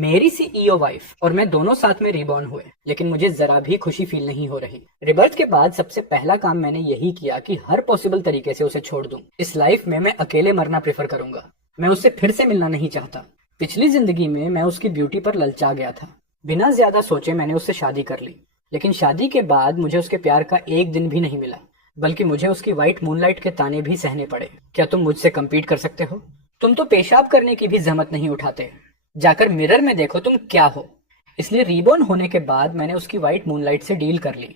मेरी CEO wife और मैं दोनों साथ में रिबॉर्न हुए, लेकिन मुझे जरा भी खुशी फील नहीं हो रही। रिबर्थ के बाद सबसे पहला काम मैंने यही किया कि हर पॉसिबल तरीके से उसे छोड़ दूं। इस लाइफ में मैं अकेले मरना प्रेफर करूंगा। मैं उससे फिर से मिलना नहीं चाहता। पिछली जिंदगी में मैं उसकी ब्यूटी पर ललचा गया था। बिना ज्यादा सोचे मैंने उससे शादी कर ली, लेकिन शादी के बाद मुझे उसके प्यार का एक दिन भी नहीं मिला, बल्कि मुझे उसकी व्हाइट मूनलाइट के ताने भी सहने पड़े। क्या तुम मुझसे कम्पीट कर सकते हो? तुम तो पेशाब करने की भी जहमत नहीं उठाते। जाकर मिरर में देखो तुम क्या हो। इसलिए रीबॉर्न होने के बाद मैंने उसकी व्हाइट मूनलाइट से डील कर ली।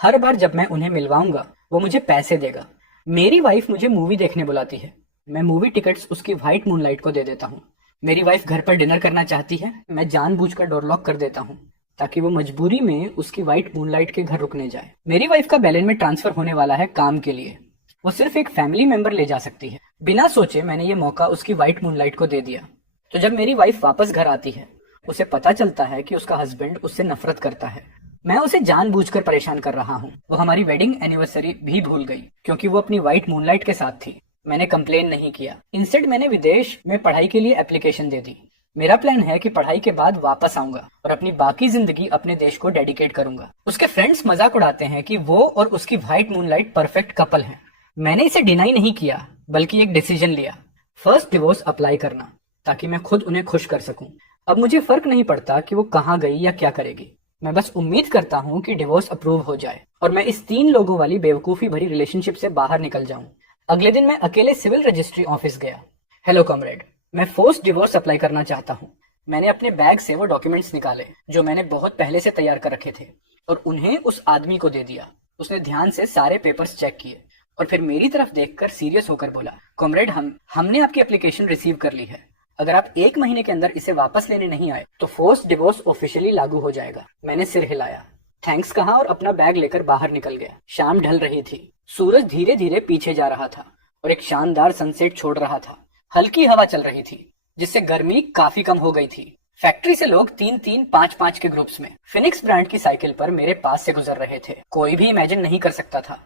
हर बार जब मैं उन्हें मिलवाऊंगा वो मुझे पैसे देगा। मेरी वाइफ मुझे मूवी देखने बुलाती है, मैं मूवी टिकट्स उसकी व्हाइट मूनलाइट को दे देता हूँ। मेरी वाइफ घर पर डिनर करना चाहती है, मैं जानबूझकर डोर लॉक कर देता हूँ ताकि वो मजबूरी में उसकी व्हाइट मूनलाइट के घर रुकने जाए। मेरी वाइफ का बेलिन में ट्रांसफर होने वाला है काम के लिए, वो सिर्फ एक फैमिली मेंबर ले जा सकती है। बिना सोचे मैंने ये मौका उसकी व्हाइट मूनलाइट को दे दिया। तो जब मेरी वाइफ वापस घर आती है, उसे पता चलता है कि उसका हस्बैंड उससे नफरत करता है। मैं उसे जानबूझकर परेशान कर रहा हूँ। वो हमारी वेडिंग एनिवर्सरी भी भूल गई क्योंकि वो अपनी व्हाइट मूनलाइट के साथ थी। मैंने कंप्लेन नहीं किया, इंस्टेड मैंने विदेश में पढ़ाई के लिए एप्लीकेशन दे दी। मेरा प्लान है कि पढ़ाई के बाद वापस आऊंगा और अपनी बाकी जिंदगी अपने देश को डेडिकेट करूंगा। उसके फ्रेंड्स मजाक उड़ाते हैं कि वो और उसकी व्हाइट मूनलाइट परफेक्ट कपल हैं। मैंने इसे डिनाई नहीं किया, बल्कि एक डिसीजन लिया, फर्स्ट डिवोर्स अप्लाई करना, ताकि मैं खुद उन्हें खुश कर सकूं। अब मुझे फर्क नहीं पड़ता कि वो कहाँ गई या क्या करेगी। मैं बस उम्मीद करता हूँ कि डिवोर्स अप्रूव हो जाए और मैं इस 3 लोगों वाली बेवकूफी भरी रिलेशनशिप से बाहर निकल जाऊं। अगले दिन मैं अकेले सिविल रजिस्ट्री ऑफिस गया। हेलो कॉमरेड, मैं फोर्स्ड डिवोर्स अप्लाई करना चाहता हूँ। मैंने अपने बैग से वो डॉक्यूमेंट्स निकाले जो मैंने बहुत पहले से तैयार कर रखे थे और उन्हें उस आदमी को दे दिया। उसने ध्यान से सारे पेपर्स चेक किए और फिर मेरी तरफ देखकर सीरियस होकर बोला, कॉमरेड हमने आपकी एप्लीकेशन रिसीव कर ली है। अगर आप 1 महीने के अंदर इसे वापस लेने नहीं आए तो फोर्स डिवोर्स ऑफिशियली लागू हो जाएगा। मैंने सिर हिलाया, थैंक्स कहा और अपना बैग लेकर बाहर निकल गया। शाम ढल रही थी, सूरज धीरे धीरे पीछे जा रहा था और एक शानदार सनसेट छोड़ रहा था। हल्की हवा चल रही थी जिससे गर्मी काफी कम हो गई थी। फैक्ट्री से लोग 3-3, 5-5 के ग्रुप्स में फिनिक्स ब्रांड की साइकिल पर मेरे पास से गुजर रहे थे। कोई भी इमेजिन नहीं कर सकता था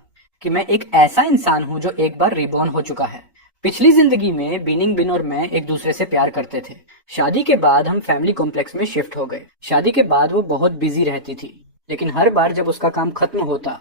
कि मैं एक ऐसा इंसान हूँ जो एक बार रिबॉर्न हो चुका है। पिछली जिंदगी में बीनिंग बिन और मैं एक दूसरे से प्यार करते थे। शादी के बाद हम फैमिली कॉम्प्लेक्स में शिफ्ट हो गए। शादी के बाद वो बहुत बिजी रहती थी, लेकिन हर बार जब उसका काम खत्म होता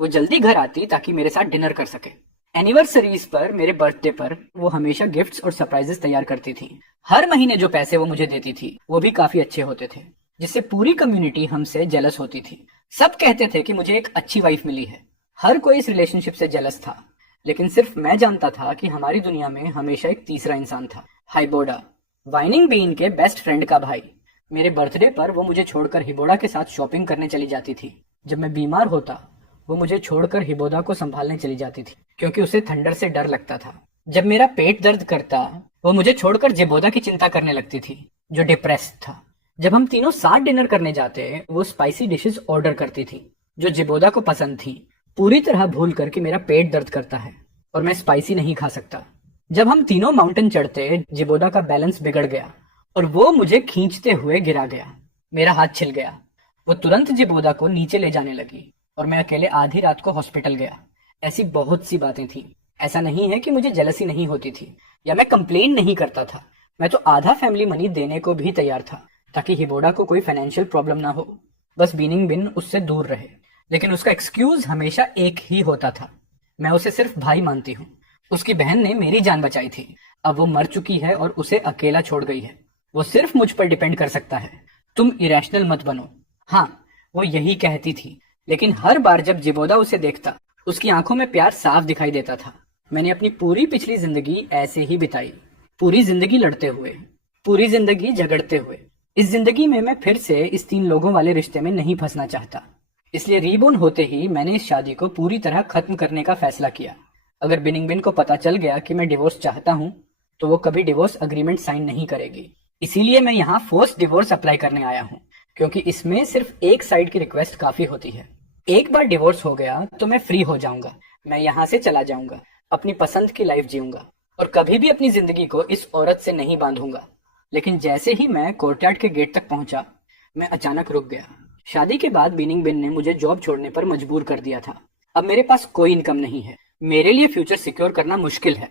वो जल्दी घर आती ताकि मेरे साथ डिनर कर सके। एनिवर्सरीज पर, मेरे बर्थडे पर वो हमेशा गिफ्ट्स और सरप्राइजेस तैयार करती थी। हर महीने जो पैसे वो मुझे देती थी वो भी काफी अच्छे होते थे, जिससे पूरी कम्युनिटी हमसे जेलस होती थी। सब कहते थे कि मुझे एक अच्छी वाइफ मिली है। हर कोई इस रिलेशनशिप से जेलस था, लेकिन सिर्फ मैं जानता था कि हमारी दुनिया में हमेशा एक तीसरा इंसान था, हिबोडा, वाइनिंग बीन के बेस्ट फ्रेंड का भाई। मेरे बर्थडे पर वो मुझे छोड़कर हिबोडा के साथ शॉपिंग करने चली जाती थी। जब मैं बीमार होता वो मुझे छोड़कर हिबोडा को संभालने चली जाती थी क्योंकि उसे थंडर से डर लगता था। जब मेरा पेट दर्द करता वो मुझे छोड़कर जिबोदा की चिंता करने लगती थी, जो डिप्रेस्ड था। जब हम तीनों साथ डिनर करने जाते वो स्पाइसी डिशेस ऑर्डर करती थी जो जिबोदा को पसंद थी, पूरी तरह भूल कर कि मेरा पेट दर्द करता है और मैं स्पाइसी नहीं खा सकता। जब हम तीनों माउंटेन चढ़ते जिबोदा का बैलेंस बिगड़ गया और वो मुझे खींचते हुए गिरा गया। मेरा हाथ छिल गया। वो तुरंत जिबोदा को नीचे ले जाने लगी और मैं अकेले आधी रात को हॉस्पिटल गया। ऐसी बहुत सी बातें थी। ऐसा नहीं है कि मुझे जेलसी नहीं होती थी या मैं कंप्लेन नहीं करता था। मैं तो आधा फैमिली मनी देने को भी तैयार था ताकि हिबोडा को कोई फाइनेंशियल प्रॉब्लम ना हो, बस बीनिंग बिन उससे दूर रहे। लेकिन उसका एक्सक्यूज हमेशा एक ही होता था, मैं उसे सिर्फ भाई मानती हूँ। उसकी बहन ने मेरी जान बचाई थी, अब वो मर चुकी है और उसे अकेला छोड़ गई है। वो सिर्फ मुझ पर डिपेंड कर सकता है। तुम इरेशनल मत बनो। हाँ, वो यही कहती थी, लेकिन हर बार जब जिबोदा उसे देखता उसकी आंखों में प्यार साफ दिखाई देता था। मैंने अपनी पूरी पिछली जिंदगी ऐसे ही बिताई, पूरी जिंदगी लड़ते हुए, पूरी जिंदगी झगड़ते हुए। इस जिंदगी में मैं फिर से इस 3 लोगों वाले रिश्ते में नहीं फंसना चाहता। इसलिए रीबॉर्न होते ही मैंने इस शादी को पूरी तरह खत्म करने का फैसला किया। अगर बिनिंग बिन को पता चल गया कि मैं डिवोर्स चाहता हूँ तो वो कभी डिवोर्स अग्रीमेंट साइन नहीं करेगी। इसीलिए मैं यहाँ फोर्स डिवोर्स अप्लाई करने आया हूँ, क्योंकि इसमें सिर्फ एक साइड की रिक्वेस्ट काफी होती है। एक बार डिवोर्स हो गया तो मैं फ्री हो जाऊंगा। मैं यहाँ से चला जाऊंगा, अपनी पसंद की लाइफ जीऊंगा और कभी भी अपनी जिंदगी को इस औरत से नहीं बांधूंगा। लेकिन जैसे ही मैं कोर्टयार्ड के गेट तक पहुंचा, मैं अचानक रुक गया। शादी के बाद बीनिंग बिन ने मुझे जॉब छोड़ने पर मजबूर कर दिया था। अब मेरे पास कोई इनकम नहीं है। मेरे लिए फ्यूचर सिक्योर करना मुश्किल है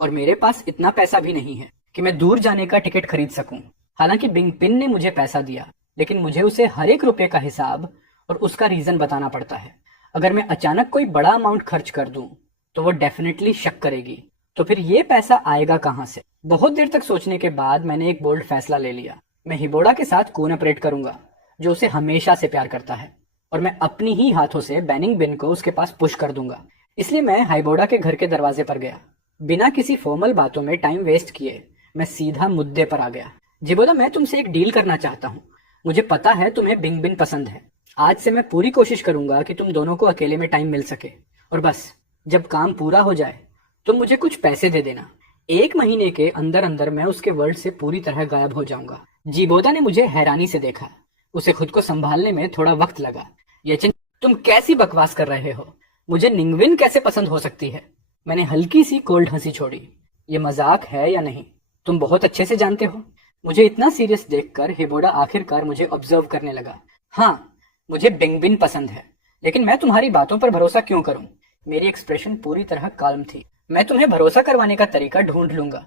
और मेरे पास इतना पैसा भी नहीं है कि मैं दूर जाने का टिकट खरीद सकूं। हालांकि बिंगपिन ने मुझे पैसा दिया, लेकिन मुझे उसे हर एक रुपए का हिसाब और उसका रीजन बताना पड़ता है। अगर मैं अचानक कोई बड़ा अमाउंट खर्च कर दूं तो वो डेफिनेटली शक करेगी, तो फिर ये पैसा आएगा कहां से? बहुत देर तक सोचने के बाद मैंने एक बोल्ड फैसला ले लिया। मैं हिबोड़ा के साथ कोऑपरेट करूंगा, जो उसे हमेशा से प्यार करता है, और मैं अपनी ही हाथों से बैनिंग बिन को उसके पास पुश कर दूंगा। इसलिए मैं हाइबोड़ा के घर के दरवाजे पर गया। बिना किसी फॉर्मल बातों में टाइम वेस्ट किए मैं सीधा मुद्दे पर आ गया। जिबोदा, मैं तुमसे एक डील करना चाहता हूँ। मुझे पता है तुम्हें बिंग बिन पसंद है। आज से मैं पूरी कोशिश करूंगा कि तुम दोनों को अकेले में टाइम मिल सके, और बस जब काम पूरा हो जाए तुम मुझे कुछ पैसे दे देना। 1 महीने के अंदर अंदर मैं उसके वर्ल्ड से पूरी तरह गायब हो जाऊंगा। जिबोदा ने मुझे हैरानी से देखा। उसे खुद को संभालने में थोड़ा वक्त लगा। येचिन, तुम कैसी बकवास कर रहे हो? मुझे निंगविन कैसे पसंद हो सकती है? मैंने हल्की सी कोल्ड हंसी छोड़ी। ये मजाक है या नहीं, तुम बहुत अच्छे से जानते हो। मुझे इतना सीरियस देखकर हिबोड़ा आखिरकार मुझे ऑब्जर्व करने लगा। हाँ, मुझे बिंगबिन पसंद है, लेकिन मैं तुम्हारी बातों पर भरोसा क्यों करूं? मेरी एक्सप्रेशन पूरी तरह काल्म थी। मैं तुम्हें भरोसा करवाने का तरीका ढूंढ लूंगा।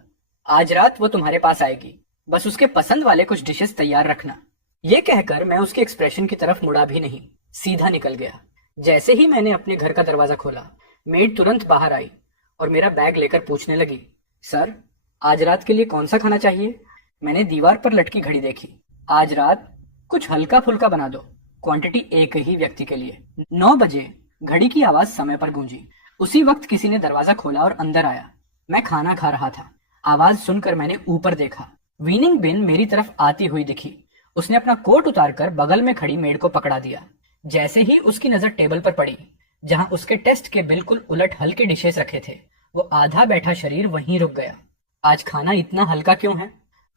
आज रात वो तुम्हारे पास आएगी, बस उसके पसंद वाले कुछ डिशेस तैयार रखना। ये कहकर मैं उसके एक्सप्रेशन की तरफ मुड़ा भी नहीं, सीधा निकल गया। जैसे ही मैंने अपने घर का दरवाजा खोला, मेड तुरंत बाहर आई और मेरा बैग लेकर पूछने लगी, सर, आज रात के लिए कौन सा खाना चाहिए? मैंने दीवार पर लटकी घड़ी देखी। आज रात कुछ हल्का फुल्का बना दो, क्वांटिटी एक ही व्यक्ति के लिए। 9 बजे घड़ी की आवाज समय पर गूंजी। उसी वक्त किसी ने दरवाजा खोला और अंदर आया। मैं खाना खा रहा था। आवाज सुनकर मैंने ऊपर देखा। विनिंग बिन मेरी तरफ आती हुई दिखी। उसने अपना कोट उतारकर बगल में खड़ी मेड को पकड़ा दिया। जैसे ही उसकी नजर टेबल पर पड़ी, जहां उसके टेस्ट के बिल्कुल उलट हल्के डिशेस रखे थे, वो आधा बैठा शरीर वहीं रुक गया। आज खाना इतना हल्का क्यों है?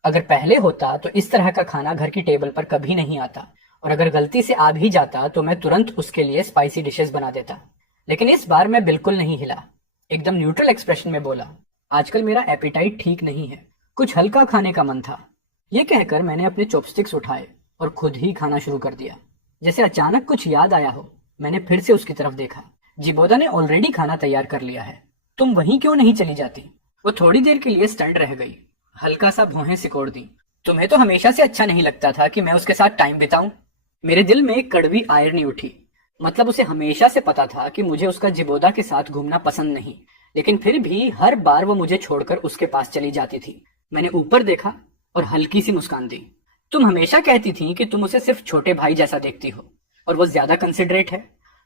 अगर पहले होता तो इस तरह का खाना घर की टेबल पर कभी नहीं आता, और अगर गलती से आ भी जाता तो मैं तुरंत उसके लिए स्पाइसी डिशेस बना देता। लेकिन इस बार मैं बिल्कुल नहीं हिला। एकदम न्यूट्रल एक्सप्रेशन में बोला, आजकल मेरा एपिटाइट ठीक नहीं है, कुछ हल्का खाने का मन था। ये कहकर मैंने अपने चॉपस्टिक्स उठाए और खुद ही खाना शुरू कर दिया। जैसे अचानक कुछ याद आया हो, मैंने फिर से उसकी तरफ देखा। जिबोदा ने ऑलरेडी खाना तैयार कर लिया है, तुम वहीं क्यों नहीं चली जाती? वो थोड़ी देर के लिए स्टंट रह गई, हल्का सा भौहें सिकोड़ दी। तुम्हें तो हमेशा से अच्छा नहीं लगता था कि मैं उसके साथ टाइम बिताऊं? मेरे दिल में एक कड़वी आयरनी उठी। मतलब उसे हमेशा से पता था कि मुझे उसका जिबोदा के साथ घूमना पसंद नहीं, लेकिन फिर भी हर बार वो मुझे छोड़कर उसके पास चली जाती थी। मैंने ऊपर देखा और हल्की सी मुस्कान दी। तुम हमेशा कहती थी कि तुम उसे सिर्फ छोटे भाई जैसा देखती हो और वो ज्यादा कंसिडरेट है,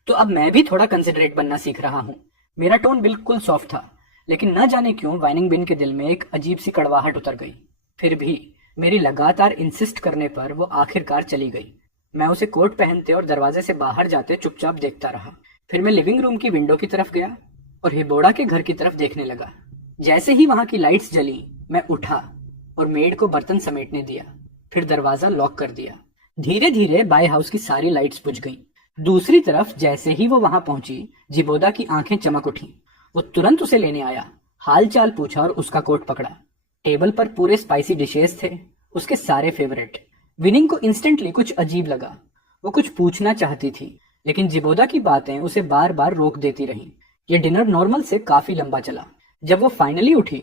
तो अब मैं भी थोड़ा कंसिडरेट बनना सीख रहा हूँ। मेरा टोन बिल्कुल सॉफ्ट था, लेकिन न जाने क्यों वाइनिंग बिन के दिल में एक अजीब सी कड़वाहट उतर गई। फिर भी मेरी लगातार इंसिस्ट करने पर वो आखिरकार चली गई। मैं उसे कोट पहनते और दरवाजे से बाहर जाते चुपचाप देखता रहा। फिर मैं लिविंग रूम की विंडो की तरफ गया और हिबोड़ा के घर की तरफ देखने लगा। जैसे ही वहां की लाइट्स जली, मैं उठा और मेड को बर्तन समेटने दिया, फिर दरवाजा लॉक कर दिया। धीरे धीरे बाय हाउस की सारी लाइट्स बुझ गईं। दूसरी तरफ जैसे ही वो वहां पहुंची, जिबोदा की आंखें चमक उठी। वो तुरंत उसे लेने आया, हाल चाल पूछा और उसका कोट पकड़ा। टेबल पर पूरे स्पाइसी डिशेस थे, उसके सारे फेवरेट। विनिंग को इंस्टेंटली कुछ अजीब लगा। वो कुछ पूछना चाहती थी, लेकिन जिबोदा की बातें उसे बार बार रोक देती रहीं। ये डिनर नॉर्मल से काफी लंबा चला। जब वो फाइनली उठी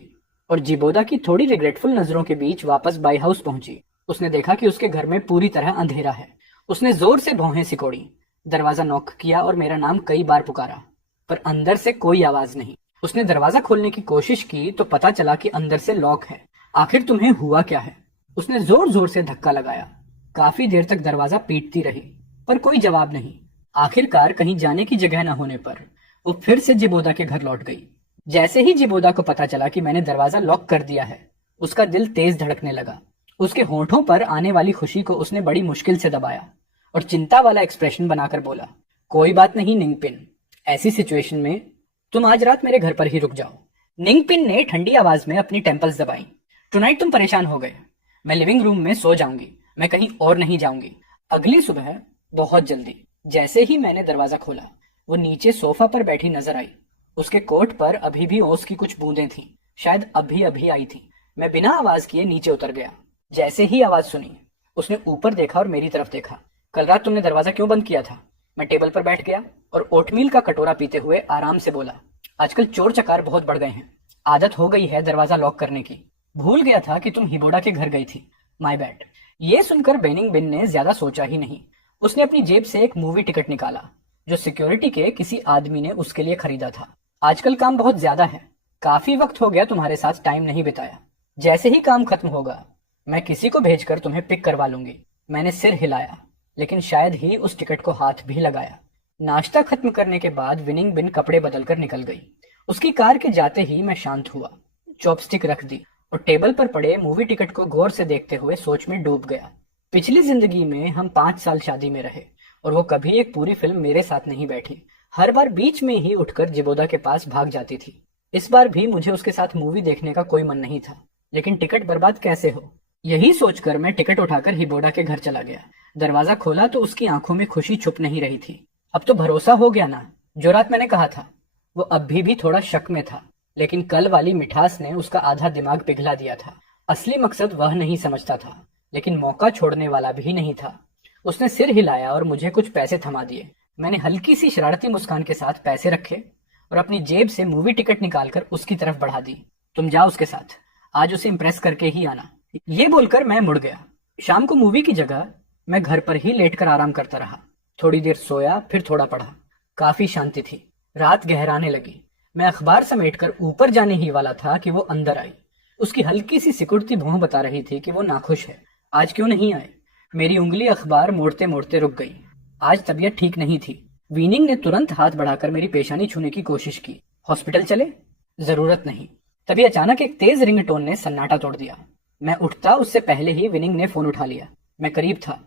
और जिबोदा की थोड़ी रिग्रेटफुल नजरों के बीच वापस बाई हाउस पहुंची, उसने देखा कि उसके घर में पूरी तरह अंधेरा है। उसने जोर से भौहें सिकोड़ी, दरवाजा नॉक किया और मेरा नाम कई बार पुकारा, पर अंदर से कोई आवाज नहीं। उसने दरवाजा खोलने की कोशिश की तो पता चला कि अंदर से लॉक है। आखिर तुम्हें हुआ क्या है? उसने जोर जोर से धक्का लगाया। काफी देर तक दरवाजा पीटती रही, पर कोई जवाब नहीं। आखिरकार कहीं जाने की जगह न होने पर वो फिर से जिबोदा के घर लौट गई। जैसे ही जिबोदा को पता चला कि मैंने दरवाजा लॉक कर दिया है, उसका दिल तेज धड़कने लगा। उसके होठों पर आने वाली खुशी को उसने बड़ी मुश्किल से दबाया और चिंता वाला एक्सप्रेशन बनाकर बोला, कोई बात नहीं निंगपिन, ऐसी सिचुएशन में तुम आज रात मेरे घर पर ही रुक जाओ। निंगपिन ने ठंडी आवाज में अपनी टेम्पल्स दबाई। टुनाइट तुम परेशान हो गए, मैं लिविंग रूम में सो जाऊंगी, मैं कहीं और नहीं जाऊंगी। अगली सुबह बहुत जल्दी जैसे ही मैंने दरवाजा खोला, वो नीचे सोफा पर बैठी नजर आई। उसके कोट पर अभी भी ओस की कुछ बूंदें थीं, शायद अभी अभी आई थी। मैं बिना आवाज किए नीचे उतर गया। जैसे ही आवाज सुनी, उसने ऊपर देखा और मेरी तरफ देखा। कल रात तुमने दरवाजा क्यों बंद किया था? मैं टेबल पर बैठ गया और ओटमील का कटोरा पीते हुए आराम से बोला, आजकल चोर चकार बहुत बढ़ गए हैं, आदत हो गई है दरवाजा लॉक करने की। भूल गया था कि तुम हिबोड़ा के घर गई थी। My bad. ये सुनकर बेनिंग बिन ने ज्यादा सोचा ही नहीं। उसने अपनी जेब से एक मूवी टिकट निकाला जो सिक्योरिटी के किसी आदमी ने उसके लिए खरीदा था। आजकल काम बहुत ज्यादा है, काफी वक्त हो गया तुम्हारे साथ टाइम नहीं बिताया। जैसे ही काम खत्म होगा मैं किसी को भेजकर तुम्हें पिक करवा लूंगी। मैंने सिर हिलाया, लेकिन शायद ही उस टिकट को हाथ भी लगाया। नाश्ता खत्म करने के बाद विनिंग बिन कपड़े बदलकर निकल गई। उसकी कार के जाते ही मैं शांत हुआ, चॉपस्टिक रख दी और टेबल पर पड़े मूवी टिकट को गौर से देखते हुए सोच में डूब गया। पिछली जिंदगी में हम 5 साल शादी में रहे और वो कभी एक पूरी फिल्म मेरे साथ नहीं बैठी। हर बार बीच में ही उठकर जिबोदा के पास भाग जाती थी। इस बार भी मुझे उसके साथ मूवी देखने का कोई मन नहीं था, लेकिन टिकट बर्बाद कैसे हो, यही सोचकर मैं टिकट उठाकर हिबोडा के घर चला गया। दरवाजा खोला तो उसकी आंखों में खुशी छुप नहीं रही थी। अब तो भरोसा हो गया ना, जो रात मैंने कहा था। वो अभी भी थोड़ा शक में था, लेकिन कल वाली मिठास ने उसका आधा दिमाग पिघला दिया था। असली मकसद वह नहीं समझता था, लेकिन मौका छोड़ने वाला भी नहीं था। उसने सिर हिलाया और मुझे कुछ पैसे थमा दिए। मैंने हल्की सी शरारती मुस्कान के साथ पैसे रखे और अपनी जेब से मूवी टिकट निकालकर उसकी तरफ बढ़ा दी। तुम जाओ उसके साथ, आज उसे इम्प्रेस करके ही आना। ये बोलकर मैं मुड़ गया। शाम को मूवी की जगह मैं घर पर ही लेटकर आराम करता रहा। थोड़ी देर सोया, फिर थोड़ा पढ़ा। काफी शांति थी। रात गहराने लगी। मैं अखबार समेटकर ऊपर जाने ही वाला था कि वो अंदर आई। उसकी हल्की सी सिकुड़ती भौं बता रही थी कि वो नाखुश है। आज क्यों नहीं आए? मेरी उंगली अखबार मोड़ते मोड़ते रुक गई। आज तबीयत ठीक नहीं थी। वीनिंग ने तुरंत हाथ बढ़ाकर मेरी पेशानी छूने की कोशिश की। हॉस्पिटल चले? जरूरत नहीं। तभी अचानक एक तेज रिंगटोन ने सन्नाटा तोड़ दिया। मैं उठता उससे पहले ही विनिंग ने फोन उठा लिया। मैं करीब था,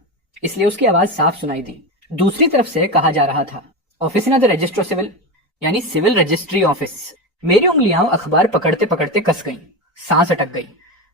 इसलिए उसकी आवाज साफ सुनाई दी। दूसरी तरफ से कहा जा रहा था, office in the register civil, यानी सिविल रजिस्ट्री ऑफिस। मेरी उंगलियां अखबार पकड़ते पकड़ते कस गईं। सांस अटक गई।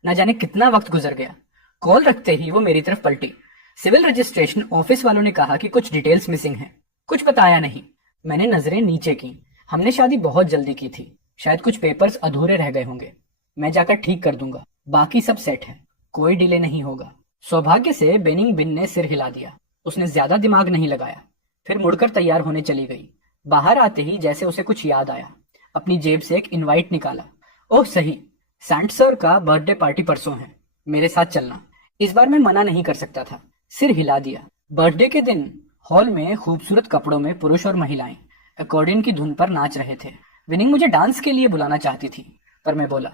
न जाने कितना वक्त गुजर गया। कॉल रखते ही वो मेरी तरफ पलटी। सिविल रजिस्ट्रेशन ऑफिस वालों ने कहा कि कुछ डिटेल्स मिसिंग हैं। कुछ बताया नहीं। मैंने नजरें नीचे की। हमने शादी बहुत जल्दी की थी, शायद कुछ पेपर्स अधूरे रह गए होंगे। मैं जाकर ठीक कर दूंगा, बाकी सब सेट है, कोई डिले नहीं होगा। सौभाग्य से बेनिंग बिन ने सिर हिला दिया। उसने ज्यादा दिमाग नहीं लगाया, फिर मुड़कर तैयार होने चली गई। बाहर आते ही जैसे उसे कुछ याद आया, अपनी जेब से एक इनवाइट निकाला। ओह सही, सैंट सर का बर्थडे पार्टी परसों है, मेरे साथ चलना। इस बार मैं मना नहीं कर सकता था। सिर हिला दिया। बर्थडे के दिन हॉल में खूबसूरत कपड़ों में पुरुष और महिलाएं अकॉर्डियन की धुन पर नाच रहे थे। विनिंग मुझे डांस के लिए बुलाना चाहती थी, पर मैं बोला,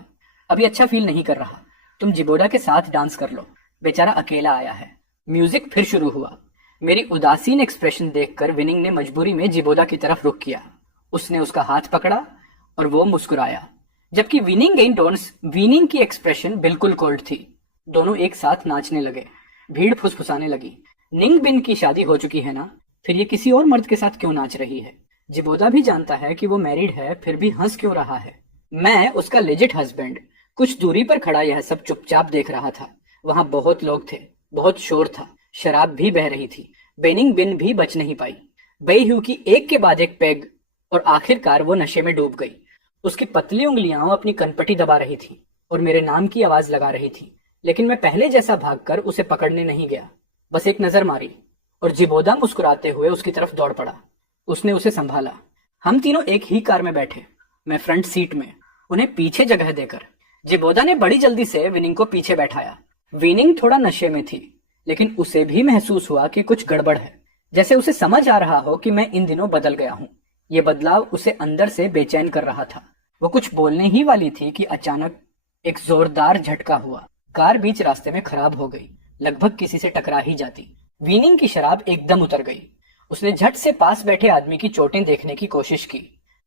अभी अच्छा फील नहीं कर रहा, तुम जिबोडा के साथ डांस कर लो, बेचारा अकेला आया है। म्यूजिक फिर शुरू हुआ। मेरी उदासीन एक्सप्रेशन देखकर विनिंग ने मजबूरी में जिबोदा की तरफ रुख किया। उसने उसका हाथ पकड़ा और वो मुस्कुराया, जबकि विनिंग की एक्सप्रेशन बिल्कुल कोल्ड थी। दोनों एक साथ नाचने लगे। भीड़ फुसफुसाने लगी, निंग बिन की शादी हो चुकी है ना, फिर ये किसी और मर्द के साथ क्यों नाच रही है? जिबोदा भी जानता है कि वो मैरिड है, फिर भी हंस क्यों रहा है? मैं, उसका लेजिट हस्बैंड, कुछ दूरी पर खड़ा यह सब चुपचाप देख रहा था। वहां बहुत लोग थे, बहुत शोर था, शराब भी बह रही थी। बेनिंग बिन भी बच नहीं पाई। बेहू की एक के बाद एक पेग और आखिरकार वो नशे में डूब गई। उसकी पतली उंगलियां अपनी कनपटी दबा रही थी और मेरे नाम की आवाज लगा रही थी, लेकिन मैं पहले जैसा भागकर उसे पकड़ने नहीं गया। बस एक नजर मारी और जिबोदा मुस्कुराते हुए उसकी तरफ दौड़ पड़ा। उसने उसे संभाला। हम तीनों एक ही कार में बैठे, मैं फ्रंट सीट में, उन्हें पीछे जगह देकर। जिबोदा ने बड़ी जल्दी से विनिंग को पीछे बैठाया। विनिंग थोड़ा नशे में थी, लेकिन उसे भी महसूस हुआ कि कुछ गड़बड़ है, जैसे उसे समझ आ रहा हो कि मैं इन दिनों बदल गया हूँ। ये बदलाव उसे अंदर से बेचैन कर रहा था। वो कुछ बोलने ही वाली थी कि अचानक एक जोरदार झटका हुआ। कार बीच रास्ते में खराब हो गई, लगभग किसी से टकरा ही जाती। विनिंग की शराब एकदम उतर गई। उसने झट से पास बैठे आदमी की चोटें देखने की कोशिश की।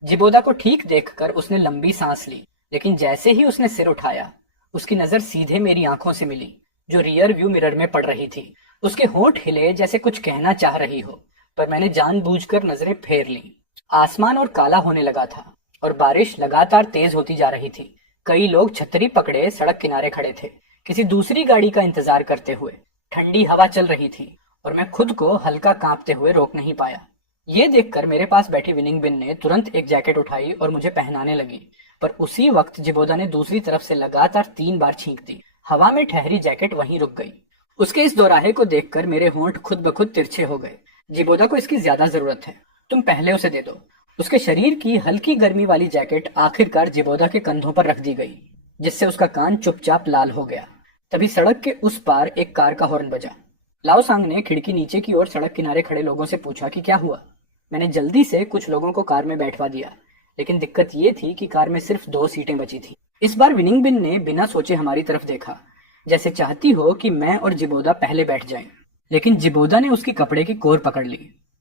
जिबोदा को ठीक देखकर उसने लंबी सांस ली, लेकिन जैसे ही उसने सिर उठाया, उसकी नजर सीधे मेरी आंखों से मिली, जो रियर व्यू मिरर में पड़ रही थी। उसके होंठ हिले जैसे कुछ कहना चाह रही हो, पर मैंने जानबूझकर नजरें फेर ली। आसमान और काला होने लगा था और बारिश लगातार तेज होती जा रही थी। कई लोग छतरी पकड़े सड़क किनारे खड़े थे, किसी दूसरी गाड़ी का इंतजार करते हुए। ठंडी हवा चल रही थी और मैं खुद को हल्का कांपते हुए रोक नहीं पाया। ये देखकर मेरे पास बैठी विनिंग बिन ने तुरंत एक जैकेट उठाई और मुझे पहनाने लगी, पर उसी वक्त जिबोदा ने दूसरी तरफ से लगातार 3 बार छींक दी। हवा में ठहरी जैकेट वहीं रुक गई। उसके इस दोराहे को देखकर मेरे होंठ खुद ब खुद तिरछे हो गए। जिबोदा को इसकी ज्यादा जरूरत है, तुम पहले उसे दे दो। उसके शरीर की हल्की गर्मी वाली जैकेट आखिरकार जिबोदा के कंधों पर रख दी गई, जिससे उसका कान चुपचाप लाल हो गया। तभी सड़क के उस पार एक कार का हॉर्न बजा। लाओसांग ने खिड़की नीचे की ओर सड़क किनारे खड़े लोगों से पूछा कि क्या हुआ। मैंने जल्दी से कुछ लोगों को कार में बैठवा दिया, लेकिन दिक्कत ये थी कि कार में सिर्फ 2 सीटें बची थी। इस बार विनिंग बिन ने बिना सोचे हमारी तरफ देखा, जैसे चाहती हो कि मैं और जिबोदा पहले बैठ जाएं। लेकिन जिबोदा ने उसकी कपड़े की कोर पकड़ ली।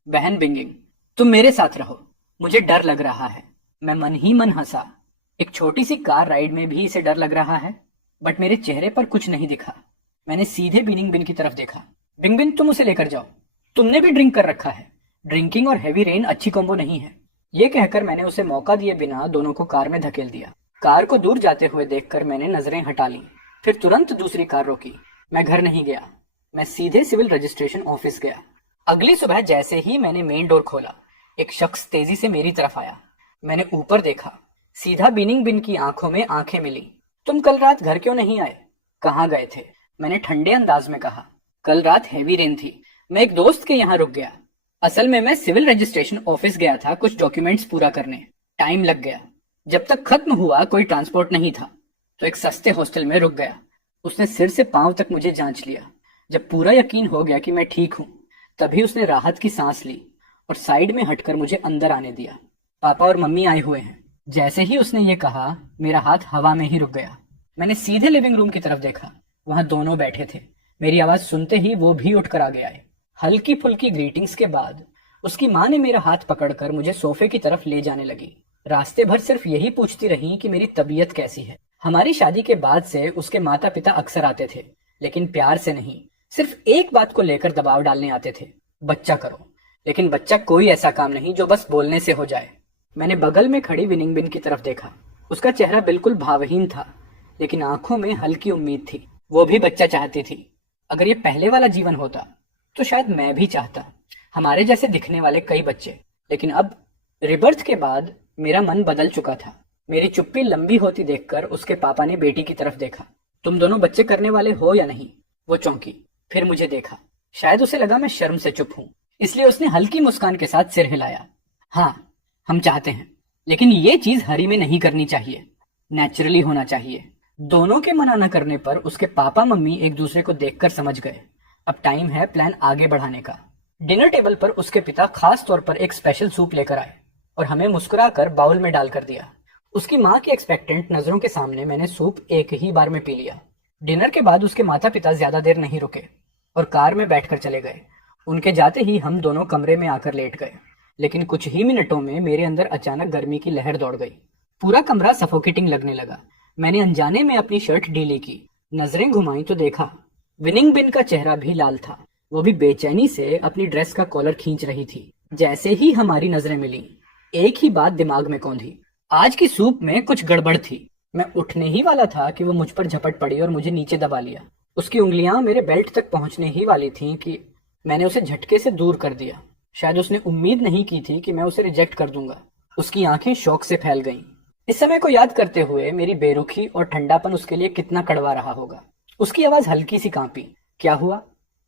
बहन बिंगिंग, तुम मेरे साथ रहो, मुझे डर लग रहा है। मैं मन ही मन हंसा। एक छोटी सी कार राइड में भी इसे डर लग रहा है, बट मेरे चेहरे पर कुछ नहीं दिखा। मैंने सीधे बिनिंग बिन की तरफ देखा। बिंग बिन, तुम उसे लेकर जाओ, तुमने भी ड्रिंक कर रखा है। ड्रिंकिंग और हैवी रेन अच्छी कॉम्बो नहीं है। ये कहकर मैंने उसे मौका दिए बिना दोनों को कार में धकेल दिया। कार को दूर जाते हुए देखकर मैंने नजरें हटा ली, फिर तुरंत दूसरी कार रोकी। मैं घर नहीं गया, मैं सीधे सिविल रजिस्ट्रेशन ऑफिस गया। अगली सुबह जैसे ही मैंने मेन डोर खोला, एक शख्स तेजी से मेरी तरफ आया। मैंने ऊपर देखा, सीधा बिनिंग बिन की आंखों में आंखें मिली। तुम कल रात घर क्यों नहीं आए? कहाँ गए थे? मैंने ठंडे अंदाज में कहा। कल रात हैवी रेन थी, मैं एक दोस्त के यहाँ रुक गया। असल में मैं सिविल रजिस्ट्रेशन ऑफिस गया था कुछ डॉक्यूमेंट्स पूरा करने। टाइम लग गया। जब तक खत्म हुआ कोई ट्रांसपोर्ट नहीं था, तो एक सस्ते हॉस्टल में रुक गया। उसने सिर से पांव तक मुझे जांच लिया। जब पूरा यकीन हो गया कि मैं ठीक हूँ, तभी उसने राहत की सांस ली और साइड में हटकर मुझे अंदर आने दिया। पापा और मम्मी आए हुए हैं। जैसे ही उसने ये कहा, मेरा हाथ हवा में ही रुक गया। मैंने सीधे लिविंग रूम की तरफ देखा, वहां दोनों बैठे थे। मेरी आवाज सुनते ही वो भी उठकर आगे आए। हल्की फुल्की ग्रीटिंग्स के बाद उसकी माँ ने मेरा हाथ पकड़कर मुझे सोफे की तरफ ले जाने लगी। रास्ते भर सिर्फ यही पूछती रही कि मेरी तबीयत कैसी है। हमारी शादी के बाद से उसके माता पिता अक्सर आते थे, लेकिन प्यार से नहीं, सिर्फ एक बात को लेकर दबाव डालने आते थे, बच्चा करो। लेकिन बच्चा कोई ऐसा काम नहीं जो बस बोलने से हो जाए। मैंने बगल में खड़ी विनिंग बिन की तरफ देखा। उसका चेहरा बिल्कुल भावहीन था, लेकिन आंखों में हल्की उम्मीद थी। वो भी बच्चा चाहती थी। अगर ये पहले वाला जीवन होता तो शायद मैं भी चाहता, हमारे जैसे दिखने वाले कई बच्चे। लेकिन अब रिबर्थ के बाद मेरा मन बदल चुका था। मेरी चुप्पी लंबी होती देखकर उसके पापा ने बेटी की तरफ देखा। तुम दोनों बच्चे करने वाले हो या नहीं? वो चौंकी, फिर मुझे देखा। शायद उसे लगा मैं शर्म से चुप हूं, इसलिए उसने हल्की मुस्कान के साथ सिर हिलाया। हाँ, हम चाहते हैं, लेकिन ये चीज हरी में नहीं करनी चाहिए, नेचुरली होना चाहिए। दोनों के मना न करने पर उसके पापा मम्मी एक दूसरे को देखकर समझ गए, अब टाइम है प्लान आगे बढ़ाने का। डिनर टेबल पर उसके पिता खास तौर पर एक स्पेशल सूप लेकर आए और हमें मुस्कुराकर बाउल में डालकर दिया। उसकी माँ की एक्सपेक्टेंट नजरों के सामने मैंने सूप एक ही बार में पी लिया। डिनर के बाद उसके माता पिता ज्यादा देर नहीं रुके और कार में बैठकर चले गए। उनके जाते ही हम दोनों कमरे में आकर लेट गए, लेकिन कुछ ही मिनटों में मेरे अंदर अचानक गर्मी की लहर दौड़ गई। पूरा कमरा सफोकेटिंग लगने लगा। मैंने अनजाने में अपनी शर्ट ढीली की, नजरें घुमाई तो देखा विनिंग बिन का चेहरा भी लाल था। वो भी बेचैनी से अपनी ड्रेस का कॉलर खींच रही थी। जैसे ही हमारी नजरें मिली, एक ही बात दिमाग में कौंधी, आज की सूप में कुछ गड़बड़ थी। मैं उठने ही वाला था कि वो मुझ पर झपट पड़ी और मुझे नीचे दबा लिया। उसकी उंगलियां मेरे बेल्ट तक पहुंचने ही वाली थीं कि मैंने उसे झटके से दूर कर दिया। शायद उसने उम्मीद नहीं की थी कि मैं उसे रिजेक्ट कर दूंगा। उसकी आंखें शौक से फैल गईं। इस समय को याद करते हुए मेरी बेरुखी और ठंडापन उसके लिए कितना कड़वा रहा होगा। उसकी आवाज हल्की सी कांपी। क्या हुआ?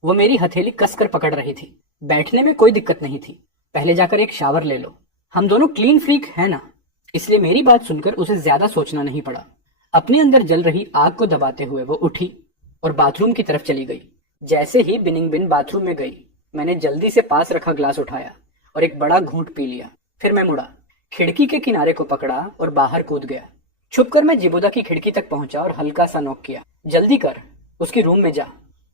वो मेरी हथेली कसकर पकड़ रही थी। बैठने में कोई दिक्कत नहीं थी, पहले जाकर एक शावर ले लो। हम दोनों क्लीन फ्रीक है ना, इसलिए मेरी बात सुनकर उसे ज्यादा सोचना नहीं पड़ा। अपने अंदर जल रही आग को दबाते हुए वो उठी और बाथरूम की तरफ चली गई। जैसे ही बिनिंग बिन बाथरूम में गई, मैंने जल्दी से पास रखा ग्लास उठाया और एक बड़ा घूंट पी लिया। फिर मैं मुड़ा, खिड़की के किनारे को पकड़ा और बाहर कूद गया। छुपकर मैं जिबोदा की खिड़की तक पहुंचा और हल्का सा नॉक किया। जल्दी कर, उसकी रूम में जा,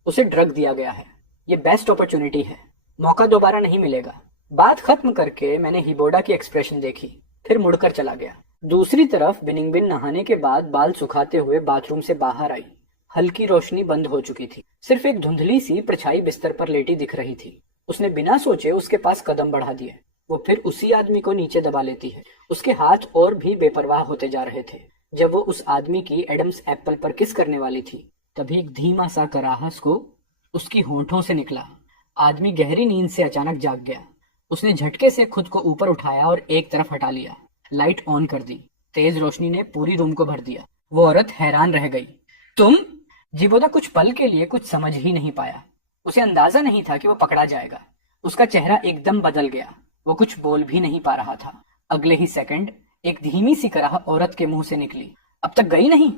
उसे ड्रग दिया गया है। ये बेस्ट अपॉर्चुनिटी है, मौका दोबारा नहीं मिलेगा। बात खत्म करके मैंने हिबोडा की एक्सप्रेशन देखी, फिर मुड़कर चला गया। दूसरी तरफ बिनिंग बिन नहाने के बाद बाल सुखाते हुए बाथरूम से बाहर आई। हल्की रोशनी बंद हो चुकी थी, सिर्फ एक धुंधली सी परछाई बिस्तर पर लेटी दिख रही थी। उसने बिना सोचे उसके पास कदम बढ़ा दिए। वो फिर उसी आदमी को नीचे दबा लेती है। उसके हाथ और भी बेपरवाह होते जा रहे थे। जब वो उस आदमी की एडम्स एप्पल पर किस करने वाली थी, तभी एक धीमा सा कराहस को उसकी होंठों से निकला। आदमी गहरी नींद से अचानक जाग गया। उसने झटके से खुद को ऊपर उठाया और एक तरफ हटा लिया। लाइट ऑन कर दी। तेज रोशनी ने पूरी रूम को भर दिया। वो औरत हैरान रह गई। तुम? जिबोदा कुछ पल के लिए कुछ समझ ही नहीं पाया। उसे अंदाजा नहीं था कि वो पकड़ा जाएगा। उसका चेहरा एकदम बदल गया। वो कुछ बोल भी नहीं पा रहा था। अगले ही सेकंड एक धीमी सी कराह औरत के मुंह से निकली। अब तक गई नहीं?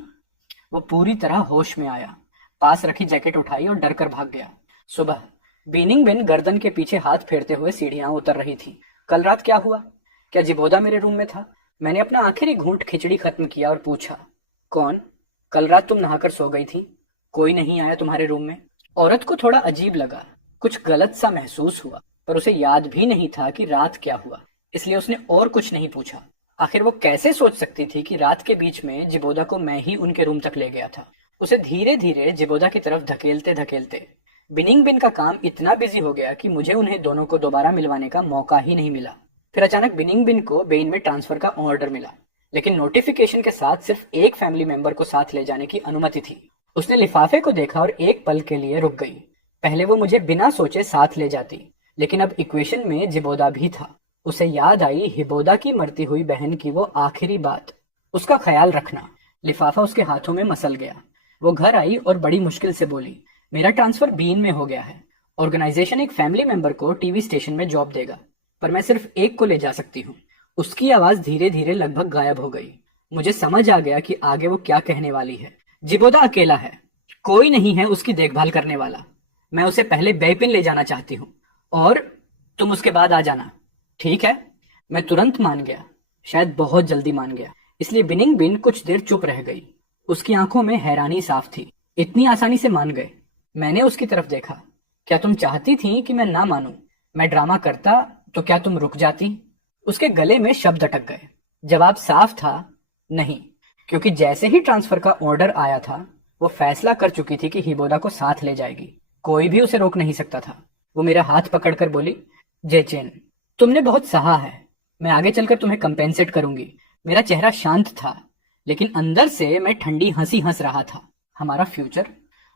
वो पूरी तरह होश में आया। पास रखी जैकेट उठाई और डर कर भाग गया। सुबह बीनिंग बिन गर्दन के पीछे हाथ फेरते हुए सीढ़ियां उतर रही थी। कल रात क्या हुआ? क्या जिबोदा मेरे रूम में था? मैंने अपना आखिरी घूंट खिचड़ी खत्म किया और पूछा, कौन? कल रात तुम नहाकर सो गई थी, कोई नहीं आया तुम्हारे रूम में? औरत को थोड़ा अजीब लगा, कुछ गलत सा महसूस हुआ, पर उसे याद भी नहीं था कि रात क्या हुआ, इसलिए उसने और कुछ नहीं पूछा। आखिर वो कैसे सोच सकती थी कि रात के बीच में जिबोदा को मैं ही उनके रूम तक ले गया था। उसे धीरे धीरे जिबोदा की तरफ धकेलते धकेलते बिनिंग बिन का काम इतना बिजी हो गया कि मुझे उन्हें दोनों को दोबारा मिलवाने का मौका ही नहीं मिला। फिर अचानक बिनिंग बिन को बेन में ट्रांसफर का ऑर्डर मिला, लेकिन नोटिफिकेशन के साथ सिर्फ एक फैमिली मेंबर को साथ ले जाने की अनुमति थी। उसने लिफाफे को देखा और एक पल के लिए रुक गई। पहले वो मुझे बिना सोचे साथ ले जाती, लेकिन अब इक्वेशन में जिबोदा भी था। उसे याद आई हिबोदा की मरती हुई बहन की वो आखिरी बात, उसका ख्याल रखना। लिफाफा उसके हाथों में मसल गया। वो घर आई और बड़ी मुश्किल से बोली, मेरा ट्रांसफर बीन में हो गया है। ऑर्गेनाइजेशन एक फैमिली मेंबर को टीवी स्टेशन में जॉब देगा, पर मैं सिर्फ एक को ले जा सकती हूँ। उसकी आवाज धीरे धीरे लगभग गायब हो गई। मुझे समझ आ गया कि आगे वो क्या कहने वाली है। जिबोदा अकेला है, कोई नहीं है उसकी देखभाल करने वाला। मैं उसे पहले बेपिन ले जाना चाहती हूँ और तुम उसके बाद आ जाना, ठीक है? मैं तुरंत मान गया, शायद बहुत जल्दी मान गया, इसलिए बिनिंग बिन कुछ देर चुप रह गई। उसकी आंखों में हैरानी साफ थी। इतनी आसानी से मान गए? मैंने उसकी तरफ देखा। क्या तुम चाहती थी कि मैं ना मानूं? मैं ड्रामा करता तो क्या तुम रुक जाती? उसके गले में शब्द अटक गए। जवाब साफ था, नहीं, क्योंकि जैसे ही ट्रांसफर का ऑर्डर आया था वो फैसला कर चुकी थी कि हिबोदा को साथ ले जाएगी। कोई भी उसे रोक नहीं सकता था। वो मेरा हाथ पकड़कर बोली, जेचेन, तुमने बहुत सहा है, मैं आगे चलकर तुम्हें कंपेंसेट करूंगी। मेरा चेहरा शांत था, लेकिन अंदर से मैं ठंडी हंसी हंस रहा था। हमारा फ्यूचर,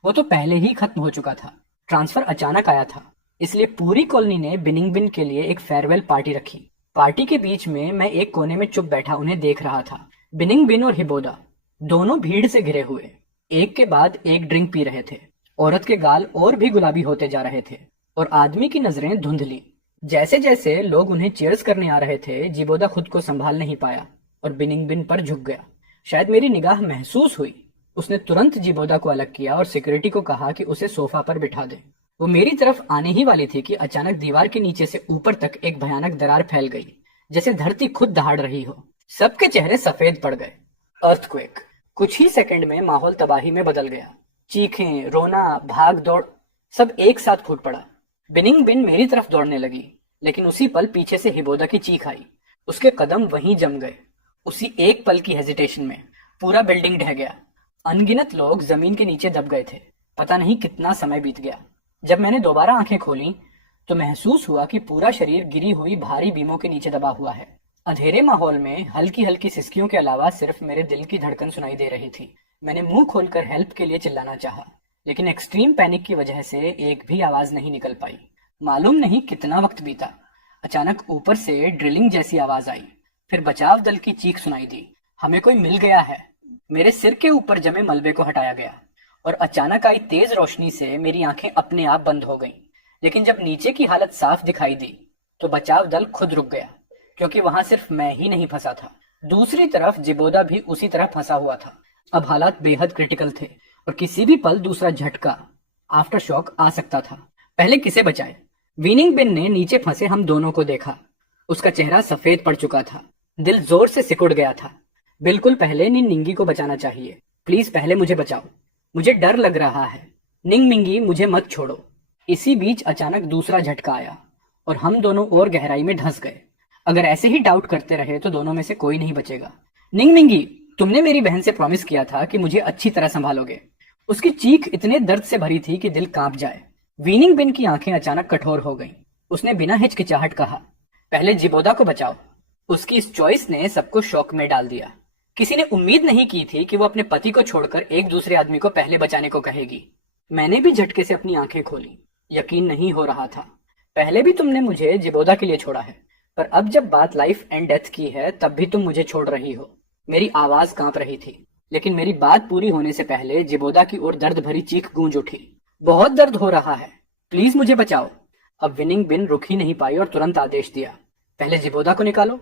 वो तो पहले ही खत्म हो चुका था। ट्रांसफर अचानक आया था, इसलिए पूरी कॉलोनी ने बिनिंग बिन के लिए एक फेयरवेल पार्टी रखी। पार्टी के बीच में मैं एक कोने में चुप बैठा उन्हें देख रहा था। बिनिंग बिन और हिबोदा दोनों भीड़ से घिरे हुए एक के बाद एक ड्रिंक पी रहे थे। औरत के गाल और भी गुलाबी होते जा रहे थे और आदमी की नजरें धुंधली। जैसे जैसे लोग उन्हें चीयर्स करने आ रहे थे, जिबोदा खुद को संभाल नहीं पाया और बिनिंग बिन पर झुक गया। शायद मेरी निगाह महसूस हुई। उसने तुरंत जिबोदा को अलग किया और सिक्योरिटी को कहा कि उसे सोफा पर बिठा दे। वो मेरी तरफ आने ही वाली थी कि अचानक दीवार के नीचे से ऊपर तक एक भयानक दरार फैल गई, जैसे धरती खुद दहाड़ रही हो। सबके चेहरे सफेद पड़ गए। अर्थक्वेक। कुछ ही सेकंड में माहौल तबाही में बदल गया। चीखें, रोना, भाग दौड़, सब एक साथ फूट पड़ा। बिनिंग बिन मेरी तरफ दौड़ने लगी, लेकिन उसी पल पीछे से हिबोदा की चीख आई। उसके कदम वहीं जम गए। उसी एक पल की हेजिटेशन में पूरा बिल्डिंग ढह गया। अनगिनत लोग जमीन के नीचे दब गए थे। पता नहीं कितना समय बीत गया। जब मैंने दोबारा आंखें खोली तो महसूस हुआ कि पूरा शरीर गिरी हुई भारी बीमों के नीचे दबा हुआ है। अंधेरे माहौल में हल्की हल्की सिसकियों के अलावा सिर्फ मेरे दिल की धड़कन सुनाई दे रही थी। मैंने मुंह खोलकर हेल्प के लिए चिल्लाना चाहा, लेकिन एक्सट्रीम पैनिक की वजह से एक भी आवाज नहीं निकल पाई। मालूम नहीं कितना वक्त बीता। अचानक ऊपर से ड्रिलिंग जैसी आवाज आई। फिर बचाव दल की चीख सुनाई दी, हमें कोई मिल गया है। मेरे सिर के ऊपर जमे मलबे को हटाया गया और अचानक आई तेज रोशनी से मेरी आंखें अपने आप बंद हो गईं। लेकिन जब नीचे की हालत साफ दिखाई दी तो बचाव दल खुद रुक गया, क्योंकि वहां सिर्फ मैं ही नहीं फंसा था। दूसरी तरफ जिबोदा भी उसी तरह फंसा हुआ था। अब हालात बेहद क्रिटिकल थे और किसी भी पल दूसरा झटका, आफ्टर शॉक आ सकता था। पहले किसे बचाए? बिनिंग बिन ने नीचे फंसे हम दोनों को देखा। उसका चेहरा सफेद पड़ चुका था। दिल जोर से सिकुड़ गया था। बिल्कुल पहले निंग मिंगी को बचाना चाहिए। प्लीज पहले मुझे बचाओ, मुझे डर लग रहा है। निंग मिंगी, मुझे मत छोड़ो। इसी बीच अचानक दूसरा झटका आया और हम दोनों और गहराई में धंस गए। अगर ऐसे ही डाउट करते रहे तो दोनों में से कोई नहीं बचेगा। निंग मिंगी, तुमने मेरी बहन से प्रॉमिस किया था कि मुझे अच्छी तरह संभालोगे। उसकी चीख इतने दर्द से भरी थी कि दिल कांप जाए। बिनिंग बिन की आंखें अचानक कठोर हो गईं। उसने बिना हिचकिचाहट कहा, पहले जिबोदा को बचाओ। उसकी इस चॉइस ने सबको शॉक में डाल दिया। किसी ने उम्मीद नहीं की थी कि वो अपने पति को छोड़कर एक दूसरे आदमी को पहले बचाने को कहेगी। मैंने भी झटके से अपनी आंखें खोली। यकीन नहीं हो रहा था। पहले भी तुमने मुझे जिबोदा के लिए छोड़ा है, पर अब जब बात लाइफ एंड डेथ की है तब भी तुम मुझे छोड़ रही हो। मेरी आवाज कांप रही थी, लेकिन मेरी बात पूरी होने से पहले जिबोदा की ओर दर्द भरी चीख गूंज उठी। बहुत दर्द हो रहा है, प्लीज मुझे बचाओ। अब बिनिंग बिन रुक ही नहीं पाई और तुरंत आदेश दिया, पहले जिबोदा को निकालो।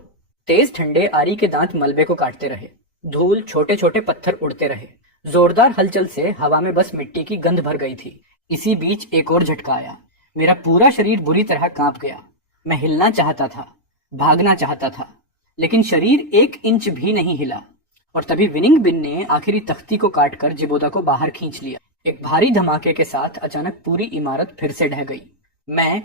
तेज ठंडे आरी के दांत मलबे को काटते रहे। धूल, छोटे छोटे पत्थर उड़ते रहे। जोरदार हलचल से हवा में बस मिट्टी की गंध भर गई थी। इसी बीच एक और झटका आया। मेरा पूरा शरीर बुरी तरह कांप गया। मैं हिलना चाहता था, भागना चाहता था, लेकिन शरीर 1 इंच भी नहीं हिला। और तभी विनिंग बिन ने आखिरी तख्ती को काटकर जिबोदा को बाहर खींच लिया। एक भारी धमाके के साथ अचानक पूरी इमारत फिर से ढह गई। मैं,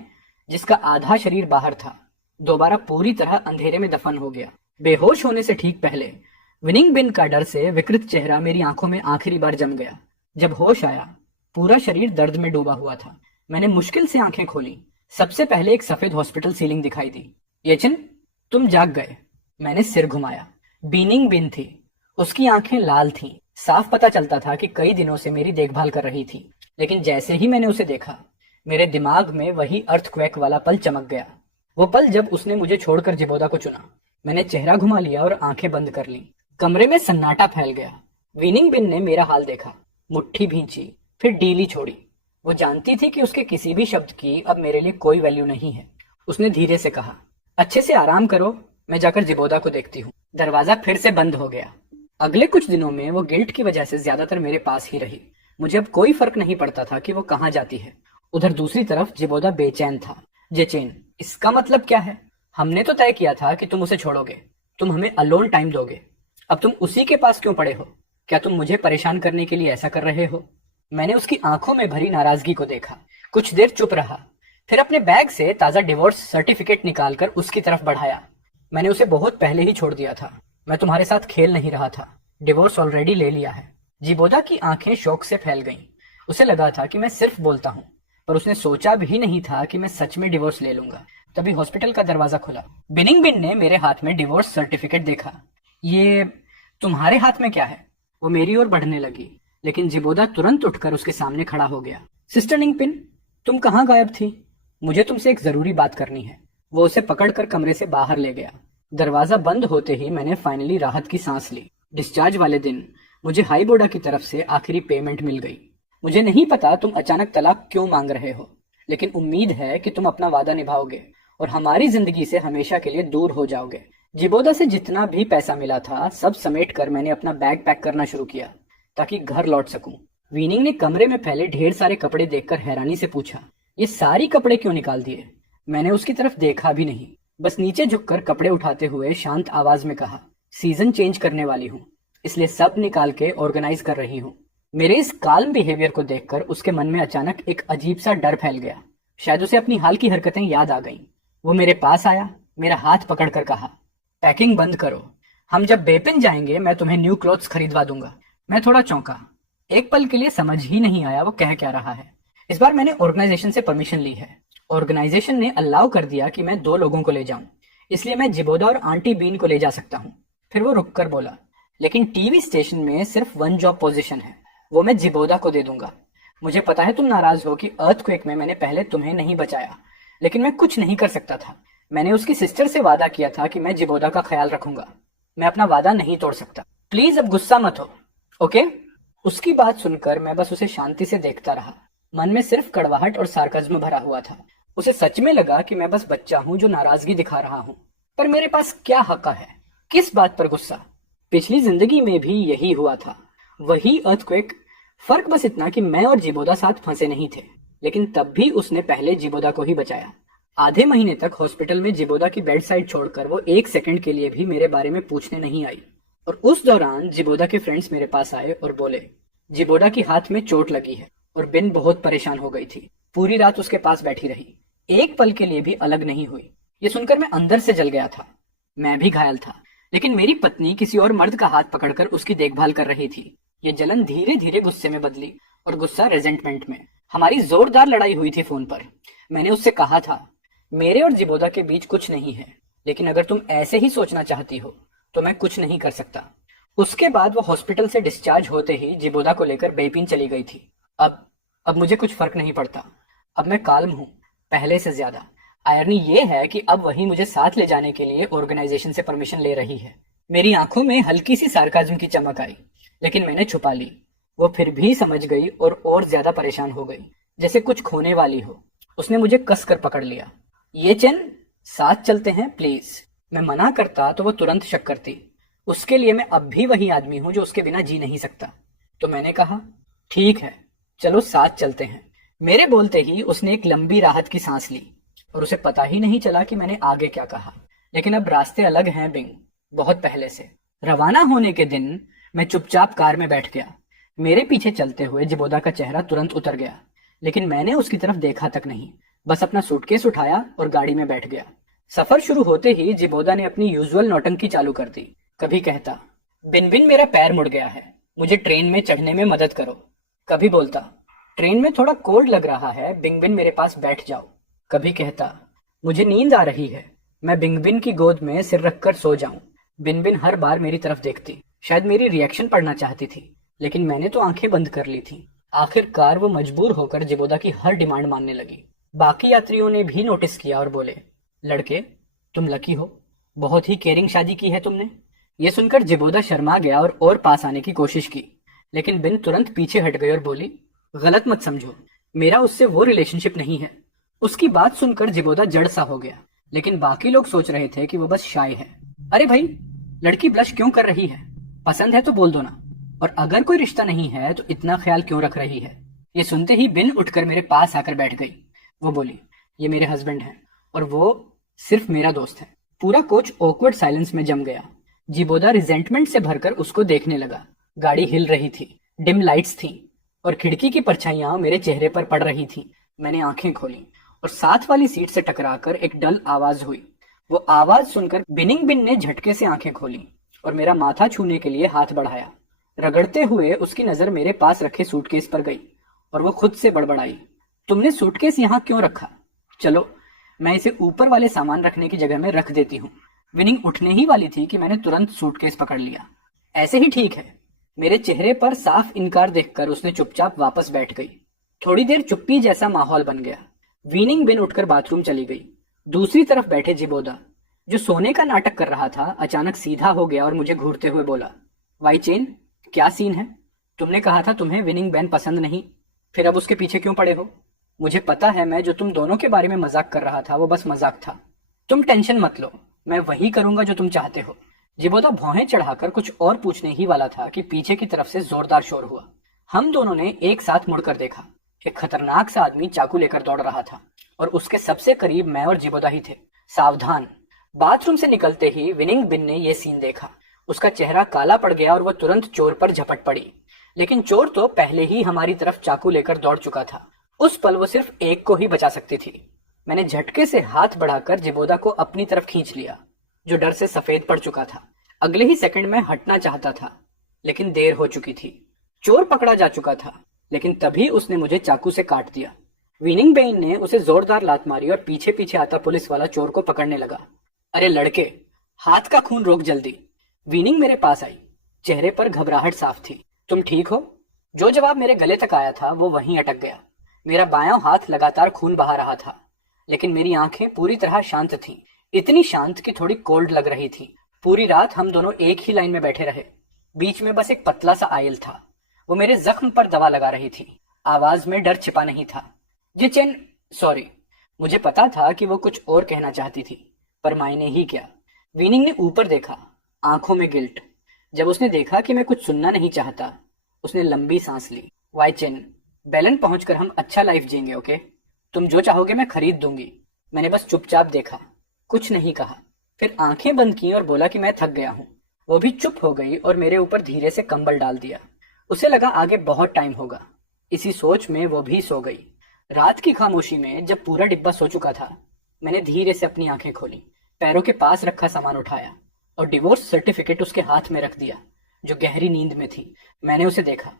जिसका आधा शरीर बाहर था, दोबारा पूरी तरह अंधेरे में दफन हो गया। बेहोश होने से ठीक पहले विनिंग बिन का डर से विकृत चेहरा मेरी आंखों में आखिरी बार जम गया। जब होश आया, पूरा शरीर दर्द में डूबा हुआ था। मैंने मुश्किल से आंखें खोली। सबसे पहले एक सफेद हॉस्पिटल सीलिंग दिखाई दी। येचिन, तुम जाग गए। मैंने सिर घुमाया। बीनिंग बिन थी। उसकी आंखें लाल थीं। साफ पता चलता था कि कई दिनों से मेरी देखभाल कर रही थी। लेकिन जैसे ही मैंने उसे देखा, मेरे दिमाग में वही अर्थक्वेक वाला पल चमक गया। वो पल जब उसने मुझे छोड़कर जिबोदा को चुना। मैंने चेहरा घुमा लिया और आंखें बंद कर ली। कमरे में सन्नाटा फैल गया। विनिंग बिन ने मेरा हाल देखा, मुट्ठी भींची, फिर डीली छोड़ी। वो जानती थी कि उसके किसी भी शब्द की अब मेरे लिए कोई वैल्यू नहीं है। उसने धीरे से कहा, अच्छे से आराम करो, मैं जाकर जिबोदा को देखती हूँ। दरवाजा फिर से बंद हो गया। अगले कुछ दिनों में वो गिल्ट की वजह से ज्यादातर मेरे पास ही रही। मुझे अब कोई फर्क नहीं पड़ता था कि वो कहाँ जाती है। उधर दूसरी तरफ जिबोदा बेचैन था। जेचेन, इसका मतलब क्या है? हमने तो तय किया था कि तुम उसे छोड़ोगे, तुम हमें अलोन टाइम दोगे। अब तुम उसी के पास क्यों पड़े हो? क्या तुम मुझे परेशान करने के लिए ऐसा कर रहे हो? मैंने उसकी आंखों में भरी नाराजगी को देखा। कुछ देर चुप रहा, फिर अपने बैग से ताजा डिवोर्स सर्टिफिकेट निकालकर उसकी तरफ बढ़ाया। मैंने उसे बहुत पहले ही छोड़ दिया था। मैं तुम्हारे साथ खेल नहीं रहा था। डिवोर्स ऑलरेडी ले लिया है। जिबोदा की आंखें शौक से फैल गईं। उसे लगा था कि मैं सिर्फ बोलता हूँ, पर उसने सोचा भी नहीं था कि मैं सच में डिवोर्स ले लूंगा। तभी हॉस्पिटल का दरवाजा खुला। बिनिंग बिन ने मेरे हाथ में डिवोर्स सर्टिफिकेट देखा। ये तुम्हारे हाथ में क्या है? वो मेरी ओर बढ़ने लगी, लेकिन जिबोदा तुरंत उठकर उसके सामने खड़ा हो गया। सिस्टर निंगपिन, तुम कहाँ गायब थी? मुझे तुमसे एक जरूरी बात करनी है। वो उसे पकड़कर कमरे से बाहर ले गया। दरवाजा बंद होते ही मैंने फाइनली राहत की सांस ली। डिस्चार्ज वाले दिन मुझे हाई बोर्डा की तरफ से आखिरी पेमेंट मिल गई। मुझे नहीं पता तुम अचानक तलाक क्यों मांग रहे हो, लेकिन उम्मीद है कि तुम अपना वादा निभाओगे और हमारी जिंदगी से हमेशा के लिए दूर हो जाओगे। जिबोदा से जितना भी पैसा मिला था सब समेट कर मैंने अपना बैग पैक करना शुरू किया ताकि घर लौट सकूं। वीनिंग ने कमरे में फैले ढेर सारे कपड़े देखकर हैरानी से पूछा, ये सारी कपड़े क्यों निकाल दिए? मैंने उसकी तरफ देखा भी नहीं, बस नीचे झुककर कपड़े उठाते हुए शांत आवाज में कहा, सीजन चेंज करने वाली हूँ, इसलिए सब निकाल के ऑर्गेनाइज कर रही हूँ। मेरे इस काल्म बिहेवियर को देखकर उसके मन में अचानक एक अजीब सा डर फैल गया। शायद उसे अपनी हाल की हरकतें याद आ गईं। वो मेरे पास आया, मेरा हाथ पकड़कर कहा, पैकिंग बंद करो, हम जब बेपिन जाएंगे मैं तुम्हें न्यू क्लॉथ्स खरीदवा दूंगा। मैं थोड़ा चौंका। एक पल के लिए समझ ही नहीं आया वो कह क्या रहा है। इस बार मैंने ऑर्गेनाइजेशन से परमिशन ली है। ऑर्गेनाइजेशन ने अलाउ कर दिया कि मैं 2 लोगों को ले जाऊं, इसलिए मैं जिबोदा और आंटी बीन को ले जा सकता हूँ। फिर वो रुककर बोला, लेकिन टीवी स्टेशन में सिर्फ 1 जॉब पोजीशन है, वो मैं जिबोदा को दे दूंगा। मुझे पता है तुम नाराज हो कि अर्थक्वेक में मैंने पहले तुम्हें नहीं बचाया, लेकिन मैं कुछ नहीं कर सकता था। मैंने उसकी सिस्टर से वादा किया था कि मैं जिबोदा का ख्याल रखूंगा। मैं अपना वादा नहीं तोड़ सकता। प्लीज अब गुस्सा मत हो, ओके? उसकी बात सुनकर मैं बस उसे शांति से देखता रहा। मन में सिर्फ कड़वाहट और सार्कज्म भरा हुआ था। उसे सच में लगा कि मैं बस बच्चा हूं जो नाराजगी दिखा रहा हूं। पर मेरे पास क्या हक है? किस बात पर गुस्सा? पिछली जिंदगी में भी यही हुआ था, वही अर्थक्वेक। फर्क बस इतना कि मैं और जिबोदा साथ फंसे नहीं थे, लेकिन तब भी उसने पहले जिबोदा को ही बचाया। आधे महीने तक हॉस्पिटल में जिबोदा की बेड साइड छोड़कर वो 1 सेकंड के लिए भी मेरे बारे में पूछने नहीं आई। और उस दौरान जिबोदा के फ्रेंड्स मेरे पास आए और बोले, जिबोदा की हाथ में चोट लगी है। और बिन बहुत परेशान हो गई थी। पूरी रात उसके पास बैठी रही, एक पल के लिए भी अलग नहीं हुई। ये सुनकर मैं अंदर से जल गया था। मैं भी घायल था, लेकिन मेरी पत्नी किसी और मर्द का हाथ पकड़कर उसकी देखभाल कर रही थी। ये जलन धीरे धीरे गुस्से में बदली और गुस्सा रेजेंटमेंट में। हमारी जोरदार लड़ाई हुई थी फोन पर। मैंने उससे कहा था, मेरे और जिबोदा के बीच कुछ नहीं है, लेकिन अगर तुम ऐसे ही सोचना चाहती हो तो मैं कुछ नहीं कर सकता। उसके बाद वो हॉस्पिटल से डिस्चार्ज होते ही जिबोदा को लेकर बेपिन चली गई थी। अब मुझे कुछ फर्क नहीं पड़ता। अब मैं काल्म हूँ, पहले से ज्यादा। आयरनी ये है कि अब वही मुझे साथ ले जाने के लिए ऑर्गेनाइजेशन से परमिशन ले रही है। मेरी आंखों में हल्की सी सार्काज्म की चमक आई, लेकिन मैंने छुपा ली। वो फिर भी समझ गई और ज्यादा परेशान हो गई, जैसे कुछ खोने वाली हो। उसने मुझे कसकर पकड़ लिया। ये चेन, साथ चलते हैं प्लीज। मैं मना करता तो वो तुरंत शक करती। उसके लिए मैं अब भी वही आदमी हूं जो उसके बिना जी नहीं सकता। तो मैंने कहा, ठीक है, चलो साथ चलते हैं। मेरे बोलते ही उसने एक लंबी राहत की सांस ली और उसे पता ही नहीं चला कि मैंने आगे क्या कहा। लेकिन अब रास्ते अलग हैं बिंग, बहुत पहले से। रवाना होने के दिन मैं चुपचाप कार में बैठ गया। मेरे पीछे चलते हुए जिबोदा का चेहरा तुरंत उतर गया, लेकिन मैंने उसकी तरफ देखा तक नहीं। बस अपना सूटकेस उठाया और गाड़ी में बैठ गया। सफर शुरू होते ही जिबोदा ने अपनी यूजुअल नौटंकी चालू कर दी। कभी कहता, बिन बिन मेरा पैर मुड़ गया है, मुझे ट्रेन में चढ़ने में मदद करो। कभी बोलता, ट्रेन में थोड़ा कोल्ड लग रहा है, बिंग बिन मेरे पास बैठ जाओ। कभी कहता, मुझे नींद आ रही है, मैं बिंग बिन की गोद में सिर रखकर सो जाऊं। बिन बिन हर बार मेरी तरफ देखती, शायद मेरी रिएक्शन पढ़ना चाहती थी, लेकिन मैंने तो आंखें बंद कर ली थी। आखिरकार वो मजबूर होकर जिबोदा की हर डिमांड मानने लगी। बाकी यात्रियों ने भी नोटिस किया और बोले, लड़के, तुम लकी हो, बहुत ही केयरिंग शादी की है तुमने। ये सुनकर जिबोदा शर्मा गया और पास आने की कोशिश की, लेकिन बिन तुरंत पीछे हट गई और बोली, गलत मत समझो, मेरा उससे वो रिलेशनशिप नहीं है। उसकी बात सुनकर जिबोदा जड़ सा हो गया, लेकिन बाकी लोग सोच रहे थे कि वो बस शाय है। अरे भाई, लड़की ब्लश क्यों कर रही है? पसंद है तो बोल दो ना, और अगर कोई रिश्ता नहीं है तो इतना ख्याल क्यों रख रही है? ये सुनते ही बिन उठकर मेरे पास आकर बैठ गई। वो बोली, ये मेरे हस्बैंड हैं और वो सिर्फ मेरा दोस्त है। पूरा कोच ऑकवर्ड साइलेंस में जम गया। जिबोदा रिजेंटमेंट से भरकर उसको देखने लगा। गाड़ी हिल रही थी, डिम लाइट्स थी और खिड़की की परछाइयां मेरे चेहरे पर पड़ रही थी। मैंने आंखें खोली और साथ वाली सीट से टकराकर एक डल आवाज हुई। वो आवाज सुनकर बिनिंग बिन ने झटके से आंखें खोली और मेरा माथा छूने के लिए हाथ बढ़ाया। रगड़ते हुए उसकी नजर मेरे पास रखे सूटकेस पर गई और वो खुद से बड़बड़ाई, तुमने सूटकेस यहाँ क्यों रखा? चलो, मैं इसे ऊपर वाले सामान रखने की जगह में रख देती हूँ। विनिंग उठने ही वाली थी कि मैंने तुरंत सूटकेस पकड़ लिया। ऐसे ही ठीक है। मेरे चेहरे पर साफ इनकार देखकर उसने चुपचाप वापस बैठ गई। थोड़ी देर चुप्पी जैसा माहौल बन गया। विनिंग बिन उठकर बाथरूम चली गई। दूसरी तरफ बैठे जिबोदा, जो सोने का नाटक कर रहा था, अचानक सीधा हो गया और मुझे घूरते हुए बोला, वाई चेन, क्या सीन है? तुमने कहा था तुम्हें विनिंग बैन पसंद नहीं, फिर अब उसके पीछे क्यों पड़े हो? मुझे पता है मैं जो तुम दोनों के बारे में मजाक कर रहा था वो बस मजाक था। तुम टेंशन मत लो, मैं वही करूंगा जो तुम चाहते हो। जिबोदा भौहें चढ़ाकर कुछ और पूछने ही वाला था कि पीछे की तरफ से जोरदार शोर हुआ। हम दोनों ने एक साथ मुड़कर देखा। एक खतरनाक सा आदमी चाकू लेकर दौड़ रहा था और उसके सबसे करीब मैं और जिबोदा ही थे। सावधान। बाथरूम से निकलते ही विनिंग बिन ने यह सीन देखा। उसका चेहरा काला पड़ गया और वह तुरंत चोर पर झपट पड़ी, लेकिन चोर तो पहले ही हमारी तरफ चाकू लेकर दौड़ चुका था। उस पल वो सिर्फ एक को ही बचा सकती थी। मैंने झटके से हाथ बढ़ाकर जिबोदा को अपनी तरफ खींच लिया, जो डर से सफेद पड़ चुका था। अगले ही सेकंड में हटना चाहता था, लेकिन देर हो चुकी थी। चोर पकड़ा जा चुका था, लेकिन तभी उसने मुझे चाकू से काट दिया। विनिंग बेन ने उसे जोरदार लात मारी और पीछे पीछे आता पुलिस वाला चोर को पकड़ने लगा। अरे लड़के, हाथ का खून रोक जल्दी। विनिंग मेरे पास आई, चेहरे पर घबराहट साफ थी। तुम ठीक हो? जो जवाब मेरे गले तक आया था वो वहीं अटक गया। मेरा बायां हाथ लगातार खून बहा रहा था, लेकिन मेरी आंखें पूरी तरह शांत थीं, इतनी शांत कि थोड़ी कोल्ड लग रही थी। पूरी रात हम दोनों एक ही लाइन में बैठे रहे। बीच में बस एक पतला सा आयल था, वो मेरे जख्म पर दवा लगा रही थी। आवाज में डर छिपा नहीं था। जिचेन, सॉरी। मुझे पता था कि वो कुछ और कहना चाहती थी, पर मायने ही क्या। विनिंग ने ऊपर देखा, आंखों में गिल्ट। जब उसने देखा कि मैं कुछ सुनना नहीं चाहता, उसने लंबी सांस ली। वाइचेन, बेलन पहुंचकर हम अच्छा लाइफ जिएंगे, ओके? तुम जो चाहोगे मैं खरीद दूंगी। मैंने बस चुपचाप देखा, कुछ नहीं कहा। फिर आंखें बंद की और बोला कि मैं थक गया हूँ। वो भी चुप हो गई और मेरे ऊपर धीरे से कंबल डाल दिया। उसे लगा आगे बहुत टाइम होगा। इसी सोच में वो भी सो गई। रात की खामोशी में जब पूरा डिब्बा सो चुका था, मैंने धीरे से अपनी आंखें खोली, पैरों के पास रखा सामान उठाया और डिवोर्स सर्टिफिकेट उसके हाथ में रख दिया, जो गहरी नींद में थी। मैंने उसे देखा।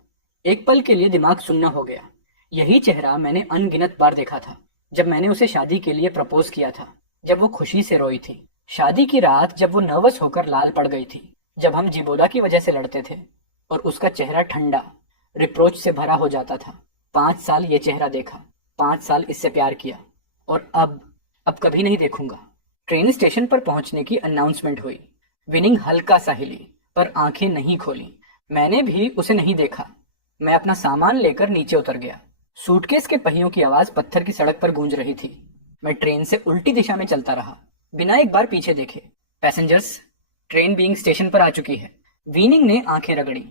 एक पल के लिए दिमाग सुन्ना हो गया। यही चेहरा मैंने अनगिनत बार देखा था, जब मैंने उसे शादी के लिए प्रपोज किया था, जब वो खुशी से रोई थी, शादी की रात जब वो नर्वस होकर लाल पड़ गई थी, जब हम जिबोदा की वजह से लड़ते थे और उसका चेहरा ठंडा रिप्रोच से भरा हो जाता था। 5 साल ये चेहरा देखा, 5 साल इससे प्यार किया, और अब कभी नहीं देखूंगा। ट्रेन स्टेशन पर पहुंचने की अनाउंसमेंट हुई। विनिंग हल्का सा हिली, पर आंखें नहीं खोली। मैंने भी उसे नहीं देखा। मैं अपना सामान लेकर नीचे उतर गया। सूटकेस के पहियों की आवाज पत्थर की सड़क पर गूंज रही थी। मैं ट्रेन से उल्टी दिशा में चलता रहा, बिना एक बार पीछे देखे। पैसेंजर्स, ट्रेन बीइंग स्टेशन पर आ चुकी है। वीनिंग ने आंखें रगड़ी।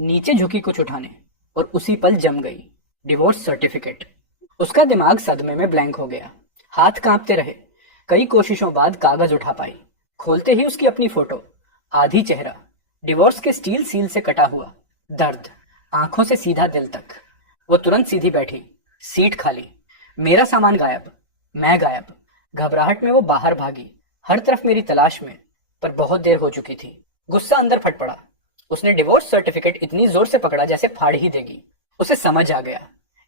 नीचे झुकी कुछ उठाने और उसी पल जम गई डिवोर्स सर्टिफिकेट। उसका दिमाग सदमे में ब्लैंक हो गया, हाथ कांपते रहे। कई कोशिशों बाद कागज उठा पाई। खोलते ही उसकी अपनी फोटो, आधी चेहरा, डिवोर्स के स्टील सील से कटा हुआ, दर्द आंखों से सीधा दिल तक। वो तुरंत सीधी बैठी, सीट खाली, मेरा सामान गायब, मैं गायब। घबराहट में वो बाहर भागी, हर तरफ मेरी तलाश में, पर बहुत देर हो चुकी थी। गुस्सा अंदर फट पड़ा। उसने डिवोर्स सर्टिफिकेट इतनी जोर से पकड़ा जैसे फाड़ ही देगी। उसे समझ आ गया,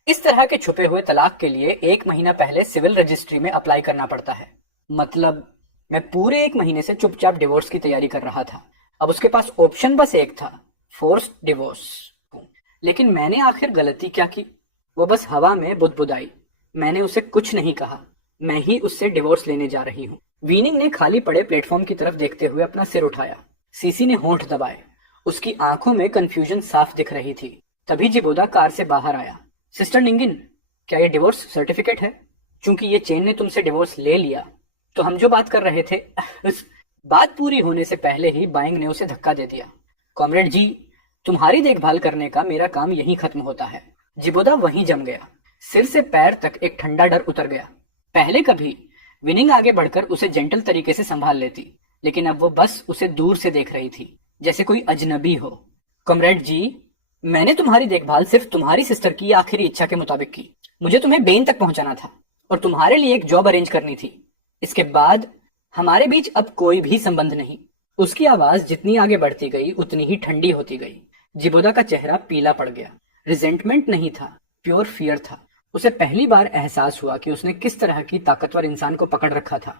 इस तरह के छुपे हुए तलाक के लिए 1 महीना पहले सिविल रजिस्ट्री में अप्लाई करना पड़ता है। मतलब मैं पूरे 1 महीने से चुपचाप डिवोर्स की तैयारी कर रहा था। अब उसके पास ऑप्शन बस एक था, फोर्स्ड डिवोर्स। लेकिन मैंने आखिर गलती क्या की? वो बस हवा में बुदबुदाई। मैंने उसे कुछ नहीं कहा, मैं ही उससे डिवोर्स लेने जा रही हूँ। वीनिंग ने खाली पड़े प्लेटफॉर्म की तरफ देखते हुए अपना सिर उठाया। सीसी ने होंठ दबाए, उसकी आंखों में कंफ्यूजन साफ दिख रही थी। तभी जिबोदा कार से बाहर आया। सिस्टर निंगिन, क्या ये डिवोर्स सर्टिफिकेट है? चूंकि ये चेन ने तुमसे डिवोर्स ले लिया तो हम जो बात कर रहे थे उस बात पूरी होने से पहले ही बाइंग ने उसे धक्का दे दिया। कॉमरेड जी, तुम्हारी देखभाल करने का मेरा काम यहीं खत्म होता है। जिबोदा वहीं जम गया। सिर से पैर तक एक ठंडा डर उतर गया। पहले कभी विनिंग आगे बढ़कर उसे जेंटल तरीके से संभाल लेती, लेकिन अब वो बस उसे दूर से देख रही थी, जैसे कोई अजनबी हो। कॉमरेड जी, मैंने तुम्हारी देखभाल सिर्फ तुम्हारी सिस्टर की आखिरी इच्छा के मुताबिक की। मुझे तुम्हें बेन तक पहुंचाना था और तुम्हारे लिए एक जॉब अरेंज करनी थी। इसके बाद हमारे बीच अब कोई भी संबंध नहीं। उसकी आवाज जितनी आगे बढ़ती गई उतनी ही ठंडी होती गई। जिबोदा का चेहरा पीला पड़ गया। रिजेंटमेंट नहीं था, प्योर फियर था। उसे पहली बार एहसास हुआ कि उसने किस तरह की ताकतवर इंसान को पकड़ रखा था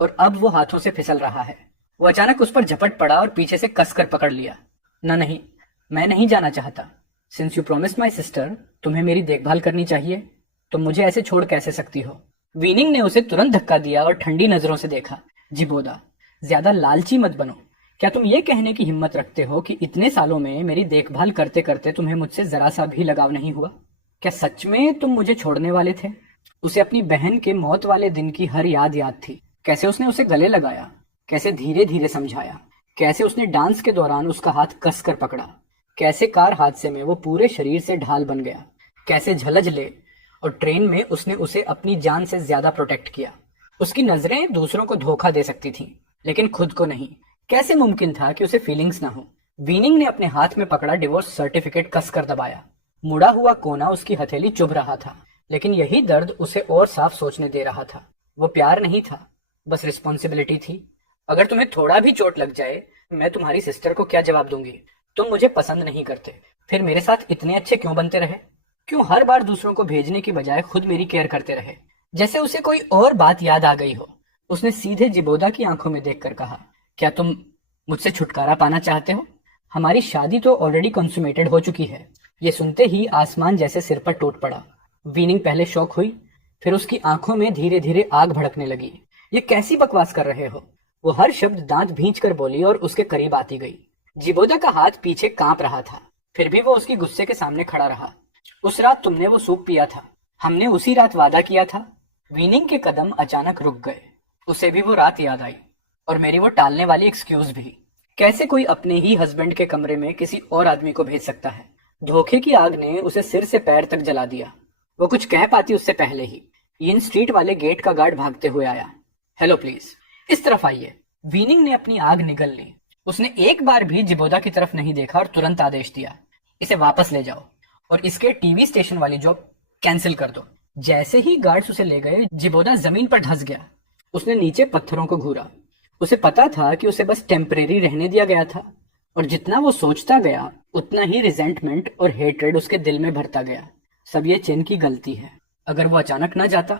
और अब वो हाथों से फिसल रहा है। वो अचानक उस पर झपट पड़ा और पीछे से कसकर पकड़ लिया। न नहीं, मैं नहीं जाना चाहता। Since you promised my sister, तुम्हें मेरी देखभाल करनी चाहिए। तुम मुझे ऐसे छोड़ कैसे सकती हो? वीनिंग ने उसे तुरंत धक्का दिया और ठंडी नजरों से देखा। जिबोदा, ज्यादा लालची मत बनो। क्या तुम ये कहने की हिम्मत रखते हो कि इतने सालों में मेरी देखभाल करते करते तुम्हें मुझसे जरा सा भी लगाव नहीं हुआ? क्या सच में तुम मुझे छोड़ने वाले थे? उसे अपनी बहन के मौत वाले दिन की हर याद थी। कैसे उसने उसे गले लगाया, कैसे धीरे धीरे समझाया, कैसे उसने डांस के दौरान उसका हाथ कसकर पकड़ा, कैसे कार हादसे में वो पूरे शरीर से ढाल बन गया, कैसे झलझ ले और ट्रेन में उसने उसे अपनी जान से ज्यादा प्रोटेक्ट किया। उसकी नजरें दूसरों को धोखा दे सकती थीं, लेकिन खुद को नहीं। कैसे मुमकिन था कि उसे फीलिंग्स ना हो? वीनिंग ने अपने हाथ में पकड़ा डिवोर्स सर्टिफिकेट कसकर दबाया। मुड़ा हुआ कोना उसकी हथेली चुभ रहा था, लेकिन यही दर्द उसे और साफ सोचने दे रहा था। वो प्यार नहीं था, बस रिस्पॉन्सिबिलिटी थी। अगर तुम्हें थोड़ा भी चोट लग जाए, मैं तुम्हारी सिस्टर को क्या जवाब दूंगी? तुम मुझे पसंद नहीं करते, फिर मेरे साथ इतने अच्छे क्यों बनते रहे? क्यों हर बार दूसरों को भेजने की बजाय खुद मेरी केयर करते रहे? जैसे उसे कोई और बात याद आ गई हो, उसने सीधे जिबोदा की आंखों में देखकर कहा, क्या तुम मुझसे छुटकारा पाना चाहते हो? हमारी शादी तो ऑलरेडी कंसुमेटेड हो चुकी है। ये सुनते ही आसमान जैसे सिर पर टूट पड़ा। वीनिंग पहले शॉक हुई, फिर उसकी आंखों में धीरे धीरे आग भड़कने लगी। ये कैसी बकवास कर रहे हो? वो हर शब्द दांत भींच कर बोली और उसके करीब आती गई। जिबोदा का हाथ पीछे कांप रहा था, फिर भी वो उसकी गुस्से के सामने खड़ा रहा। उस रात तुमने वो सूप पिया था, हमने उसी रात वादा किया था। वीनिंग के कदम अचानक रुक गए। उसे भी वो रात याद आई और मेरी वो टालने वाली एक्सक्यूज भी। कैसे कोई अपने ही हस्बैंड के कमरे में किसी और आदमी को भेज सकता है? धोखे की आग ने उसे सिर से पैर तक जला दिया। वो कुछ कह पाती उससे पहले ही इन स्ट्रीट वाले गेट का गार्ड भागते हुए आया। हेलो प्लीज, इस तरफ आइए। वीनिंग ने अपनी आग निगल ली। उसने एक बार भी जिबोदा की तरफ नहीं देखा और तुरंत आदेश दिया, इसे वापस ले जाओ और इसके टीवी स्टेशन वाली जॉब कैंसिल कर दो। जैसे ही गार्ड्स उसे ले गए, जिबोदा जमीन पर धंस गया। उसने नीचे पत्थरों को घूरा। उसे पता था कि उसे बस टेम्परेरी रहने दिया गया था, और जितना वो सोचता गया उतना ही रिजेंटमेंट और हेट्रेड उसके दिल में भरता गया। सब ये चेन की गलती है। अगर वो अचानक न जाता,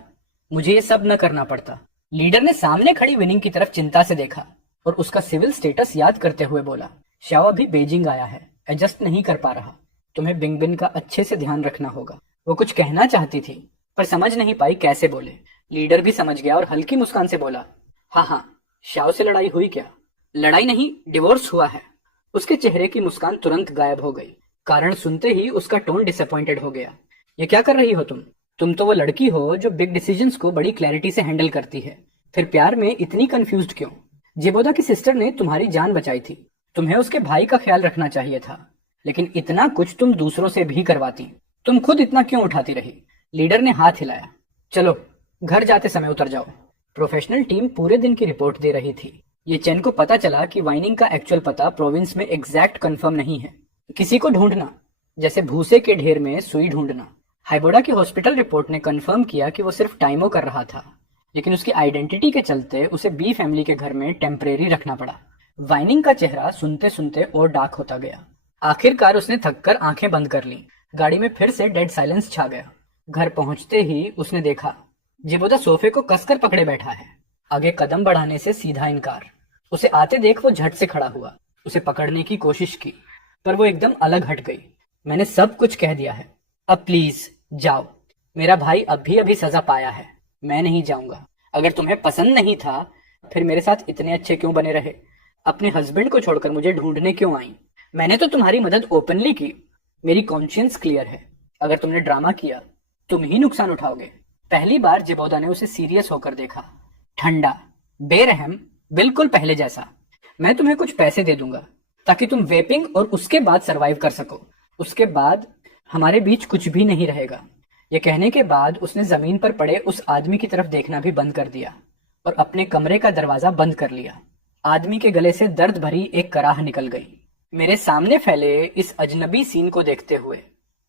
मुझे ये सब न करना पड़ता। लीडर ने सामने खड़ी विनिंग की तरफ चिंता से देखा और उसका सिविल स्टेटस याद करते हुए बोला, शाओ अभी बेजिंग आया है, एडजस्ट नहीं कर पा रहा। तुम्हें बिंगबिन का अच्छे से ध्यान रखना होगा। वो कुछ कहना चाहती थी पर समझ नहीं पाई कैसे बोले। लीडर भी समझ गया और हल्की मुस्कान से बोला, हाँ, शाओ से लड़ाई हुई क्या? लड़ाई नहीं, डिवोर्स हुआ है। उसके चेहरे की मुस्कान तुरंत गायब हो गई। कारण सुनते ही उसका टोन डिसअपॉइंटेड हो गया। ये क्या कर रही हो तुम? तुम तो वो लड़की हो जो बिग डिसीजंस को बड़ी क्लैरिटी से हैंडल करती है, फिर प्यार में इतनी कंफ्यूज्ड क्यों? जिबोदा की सिस्टर ने तुम्हारी जान बचाई थी, तुम्हें उसके भाई का ख्याल रखना चाहिए था। लेकिन इतना कुछ तुम दूसरों से भी करवाती, तुम खुद इतना क्यों उठाती रही? लीडर ने हाथ हिलाया। चलो घर जाते समय उतर जाओ। प्रोफेशनल टीम पूरे दिन की रिपोर्ट दे रही थी। ये चैन को पता चला कि वाइनिंग का एक्चुअल पता प्रोविंस में एग्जैक्ट कंफर्म नहीं है। किसी को ढूंढना जैसे भूसे के ढेर में सुई ढूंढना। हाइबोडा की हॉस्पिटल रिपोर्ट ने कंफर्म किया कि वो सिर्फ टाइमो कर रहा था, लेकिन उसकी आइडेंटिटी के चलते उसे बी फैमिली के घर में टेम्परेरी रखना पड़ा। वाइनिंग का चेहरा सुनते सुनते और डार्क होता गया। आखिरकार उसने थककर आंखें बंद कर ली। गाड़ी में फिर से डेड साइलेंस छा गया। घर पहुंचते ही उसने देखा जिबोदा सोफे को कसकर पकड़े बैठा है। आगे कदम बढ़ाने से सीधा इनकार। उसे आते देख वो झट से खड़ा हुआ। उसे पकड़ने की कोशिश की, पर वो एकदम अलग हट गई। मैंने सब कुछ कह दिया है, अब प्लीज जाओ। मेरा भाई अभी अभी सजा पाया है, मैं नहीं जाऊंगा। अगर तुम्हें पसंद नहीं था फिर मेरे साथ इतने अच्छे क्यों बने रहे? अपने हस्बैंड को छोड़कर मुझे ढूंढने क्यों आई? मैंने तो तुम्हारी मदद ओपनली की। मेरी कॉन्शियंस क्लियर है। अगर तुमने ड्रामा किया तुम ही नुकसान उठाओगे। पहली बार जिबोदा ने उसे सीरियस होकर देखा। ठंडा, बेरहम, बिल्कुल पहले जैसा। मैं तुम्हें कुछ पैसे दे दूंगा ताकि तुम वेपिंग और उसके बाद सरवाइव कर सको। उसके बाद हमारे बीच कुछ भी नहीं रहेगा। ये कहने के बाद उसने जमीन पर पड़े उस आदमी की तरफ देखना भी बंद कर दिया और अपने कमरे का दरवाजा बंद कर लिया। आदमी के गले से दर्द भरी एक कराह निकल गई। मेरे सामने फैले इस अजनबी सीन को देखते हुए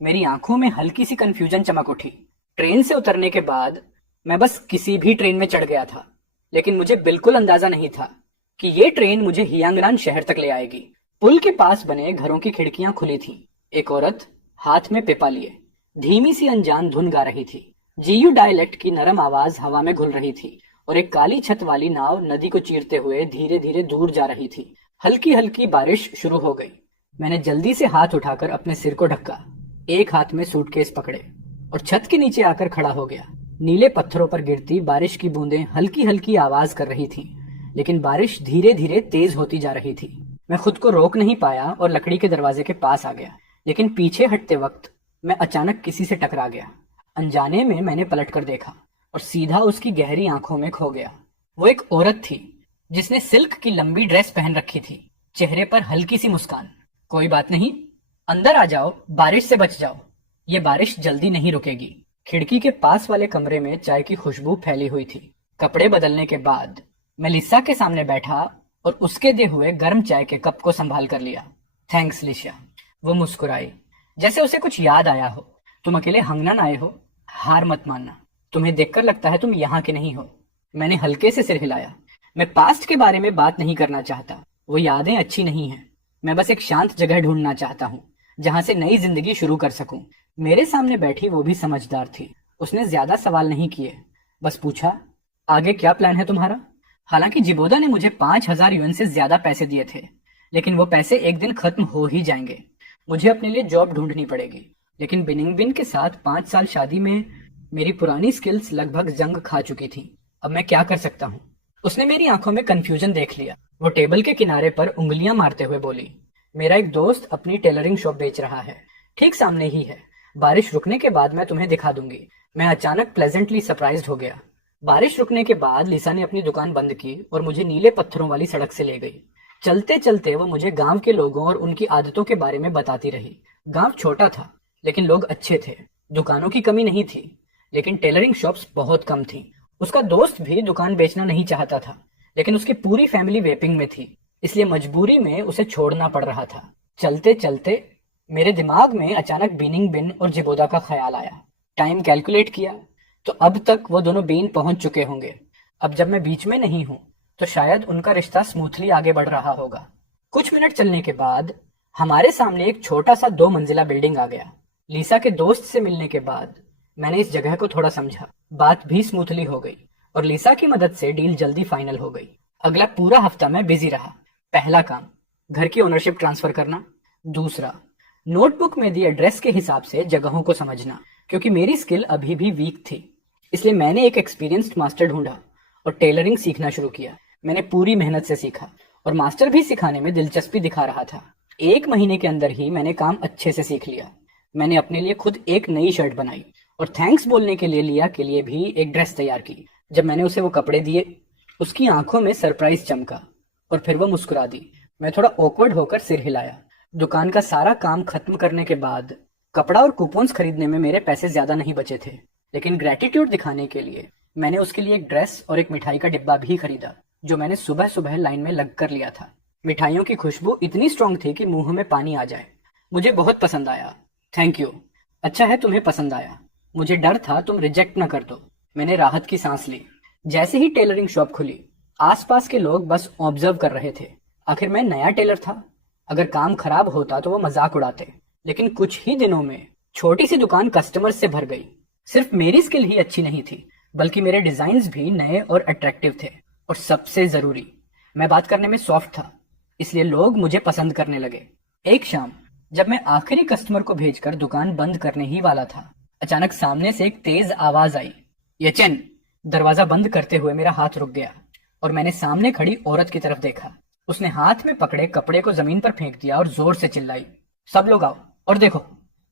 मेरी आंखों में हल्की सी कंफ्यूजन चमक उठी। ट्रेन से उतरने के बाद मैं बस किसी भी ट्रेन में चढ़ गया था, लेकिन मुझे बिल्कुल अंदाजा नहीं था कि ये ट्रेन मुझे हियांगनान शहर तक ले आएगी। पुल के पास बने घरों की खिड़कियां खुली थीं। एक औरत हाथ में पेपा लिए धीमी सी अनजान धुन गा रही थी। जीयू डायलेक्ट की नरम आवाज हवा में घुल रही थी और एक काली छत वाली नाव नदी को चीरते हुए धीरे धीरे दूर जा रही थी। हल्की हल्की बारिश शुरू हो गई। मैंने जल्दी से हाथ उठाकर अपने सिर को ढका, एक हाथ में सूटकेस पकड़े और छत के नीचे आकर खड़ा हो गया। नीले पत्थरों पर गिरती बारिश की बूंदें हल्की हल्की आवाज कर रही थीं, लेकिन बारिश धीरे धीरे तेज होती जा रही थी। मैं खुद को रोक नहीं पाया और लकड़ी के दरवाजे के पास आ गया, लेकिन पीछे हटते वक्त मैं अचानक किसी से टकरा गया। अनजाने में मैंने पलट कर देखा और सीधा उसकी गहरी आंखों में खो गया। वो एक औरत थी जिसने सिल्क की लंबी ड्रेस पहन रखी थी, चेहरे पर हल्की सी मुस्कान। कोई बात नहीं, अंदर आ जाओ, बारिश से बच जाओ, ये बारिश जल्दी नहीं रुकेगी। खिड़की के पास वाले कमरे में चाय की खुशबू फैली हुई थी। कपड़े बदलने के बाद मैं लिसा के सामने बैठा और उसके दिए हुए गर्म चाय के कप को संभाल कर लिया। थैंक्स लिसा। वो मुस्कुराई, जैसे उसे कुछ याद आया हो। तुम अकेले हंगनान आए हो, हार मत मानना। तुम्हें देखकर लगता है तुम यहाँ के नहीं हो। मैंने हल्के से सिर हिलाया। मैं पास्ट के बारे में बात नहीं करना चाहता, वो यादें अच्छी नहीं हैं। मैं बस एक शांत जगह ढूंढना चाहता हूँ जहां से नई जिंदगी शुरू कर सकूं। मेरे सामने बैठी वो भी समझदार थी। उसने ज्यादा सवाल नहीं किए, बस पूछा, आगे क्या प्लान है तुम्हारा? हालांकि जिबोदा ने मुझे 5,000 युएन से ज्यादा पैसे दिए थे, लेकिन वो पैसे एक दिन खत्म हो ही जाएंगे। मुझे अपने लिए जॉब ढूंढनी पड़ेगी। लेकिन बिनिंगबिन के साथ 5 साल शादी में मेरी पुरानी स्किल्स लगभग जंग खा चुकी थी। अब मैं क्या कर सकता हूँ? उसने मेरी आंखों में कंफ्यूजन देख लिया। वो टेबल के किनारे पर उंगलियां मारते हुए बोली, मेरा एक दोस्त अपनी टेलरिंग शॉप बेच रहा है, ठीक सामने ही है। बारिश रुकने के बाद मैं तुम्हें दिखा दूंगी। मैं अचानक प्लेजेंटली सरप्राइज्ड हो गया। बारिश रुकने के बाद लिसा ने अपनी दुकान बंद की और मुझे नीले पत्थरों वाली सड़क से ले गई। चलते चलते वो मुझे गांव के लोगों और उनकी आदतों के बारे में बताती रही। गांव छोटा था, लेकिन लोग अच्छे थे। दुकानों की कमी नहीं थी, लेकिन टेलरिंग शॉप्स बहुत कम थी। उसका दोस्त भी दुकान बेचना नहीं चाहता था, लेकिन उसकी पूरी फैमिली वेपिंग में थी, इसलिए मजबूरी में उसे छोड़ना पड़ रहा था। चलते चलते मेरे दिमाग में अचानक बीनिंग बिन और जिबोदा का ख्याल आया। टाइम कैलकुलेट किया तो अब तक वो दोनों बीन पहुंच चुके होंगे। अब जब मैं बीच में नहीं हूं तो शायद उनका रिश्ता स्मूथली आगे बढ़ रहा होगा। कुछ मिनट चलने के बाद हमारे सामने एक छोटा सा 2 मंजिला बिल्डिंग आ गया। लिसा के दोस्त से मिलने के बाद मैंने इस जगह को थोड़ा समझा। बात भी स्मूथली हो गई और लिसा की मदद से डील जल्दी फाइनल हो गई। अगला पूरा हफ्ता मैं बिजी रहा। पहला काम, घर की ओनरशिप ट्रांसफर करना। दूसरा, नोटबुक में दी एड्रेस के हिसाब से जगहों को समझना। क्योंकि मेरी स्किल अभी भी वीक थी, इसलिए मैंने एक एक्सपीरियंस्ड मास्टर ढूंढा और टेलरिंग सीखना शुरू किया। मैंने पूरी मेहनत से सीखा और मास्टर भी सिखाने में दिलचस्पी दिखा रहा था। 1 महीने के अंदर ही मैंने काम अच्छे से सीख लिया। मैंने अपने लिए खुद एक नई शर्ट बनाई और थैंक्स बोलने के लिए लिया के लिए भी एक ड्रेस तैयार की। जब मैंने उसे वो कपड़े दिए, उसकी आंखों में सरप्राइज चमका और फिर वो मुस्कुरा दी। मैं थोड़ा ऑकवर्ड होकर सिर हिलाया। दुकान का सारा काम खत्म करने के बाद कपड़ा और कूपन्स खरीदने में मेरे पैसे ज्यादा नहीं बचे थे, लेकिन ग्रेटिट्यूड दिखाने के लिए मैंने उसके लिए एक ड्रेस और एक मिठाई का डिब्बा भी खरीदा, जो मैंने सुबह सुबह लाइन में लग कर लिया था। मिठाइयों की खुशबू इतनी स्ट्रांग थी कि मुंह में पानी आ जाए। मुझे बहुत पसंद आया। Thank you. अच्छा है तुम्हें पसंद आया, मुझे डर था तुम रिजेक्ट न कर दो। मैंने राहत की सांस ली। जैसे ही टेलरिंग शॉप खुली, आसपास के लोग बस ऑब्जर्व कर रहे थे। आखिर मैं नया टेलर था, अगर काम खराब होता तो वो मजाक उड़ाते। लेकिन कुछ ही दिनों में छोटी सी दुकान कस्टमर्स से भर गई। सिर्फ मेरी स्किल ही अच्छी नहीं थी, बल्कि मेरे डिजाइन्स भी नए और अट्रैक्टिव थे। और सबसे जरूरी, मैं बात करने में सॉफ्ट था, इसलिए लोग मुझे पसंद करने लगे। एक शाम जब मैं आखिरी कस्टमर को भेजकर दुकान बंद करने ही वाला था, अचानक सामने से एक तेज आवाज आई, यचन। दरवाजा बंद करते हुए मेरा हाथ रुक गया और मैंने सामने खड़ी औरत की तरफ देखा। उसने हाथ में पकड़े कपड़े को जमीन पर फेंक दिया और जोर से चिल्लाई, सब लोग आओ और देखो,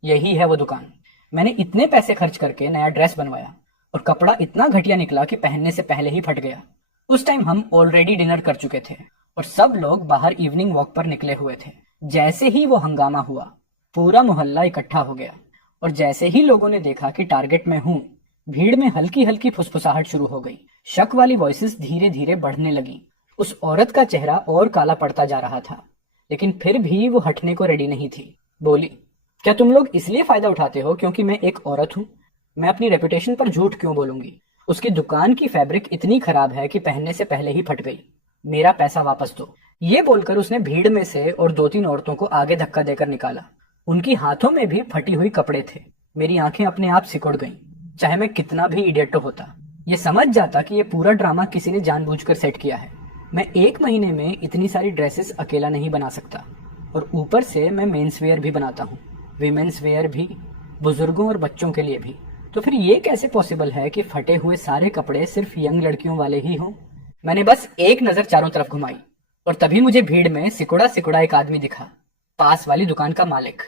यही है वो दुकान। मैंने इतने पैसे खर्च करके नया ड्रेस बनवाया और कपड़ा इतना घटिया निकला कि पहनने से पहले ही फट गया। उस टाइम हम ऑलरेडी डिनर कर चुके थे और सब लोग बाहर इवनिंग वॉक पर निकले हुए थे। जैसे ही वो हंगामा हुआ, पूरा मोहल्ला इकट्ठा हो गया और जैसे ही लोगों ने देखा कि टारगेट में हूं, भीड़ में हल्की हल्की फुसफुसाहट शुरू हो गई। शक वाली वॉइसेस धीरे धीरे बढ़ने लगी। उस औरत का चेहरा और काला पड़ता जा रहा था, लेकिन फिर भी वो हटने को रेडी नहीं थी। बोली, क्या तुम लोग इसलिए फायदा उठाते हो क्योंकि मैं एक औरत हूं? मैं अपनी रेपुटेशन पर झूठ क्यों बोलूंगी? उसकी दुकान की फैब्रिक इतनी खराब है कि पहनने से पहले ही फट गई। मेरा पैसा वापस दो। ये बोलकर उसने भीड़ में से और 2-3 औरतों को आगे धक्का देकर निकाला। उनकी हाथों में भी फटी हुई कपड़े थे। मेरी आंखें अपने आप सिकुड़ गईं। चाहे मैं कितना भी इडियट होता, ये समझ जाता कि ये पूरा ड्रामा किसी ने जानबूझकर सेट किया है। मैं 1 महीने में इतनी सारी ड्रेसेस अकेला नहीं बना सकता, और ऊपर से मैं मेंस वेयर भी बनाता हूँ, विमेन्स वेयर भी, बुजुर्गों और बच्चों के लिए भी। तो फिर ये कैसे पॉसिबल है कि फटे हुए सारे कपड़े सिर्फ यंग लड़कियों वाले ही हों? मैंने बस एक नजर चारों तरफ घुमाई और तभी मुझे भीड़ में सिकुड़ा सिकुड़ा एक आदमी दिखा, पास वाली दुकान का मालिक।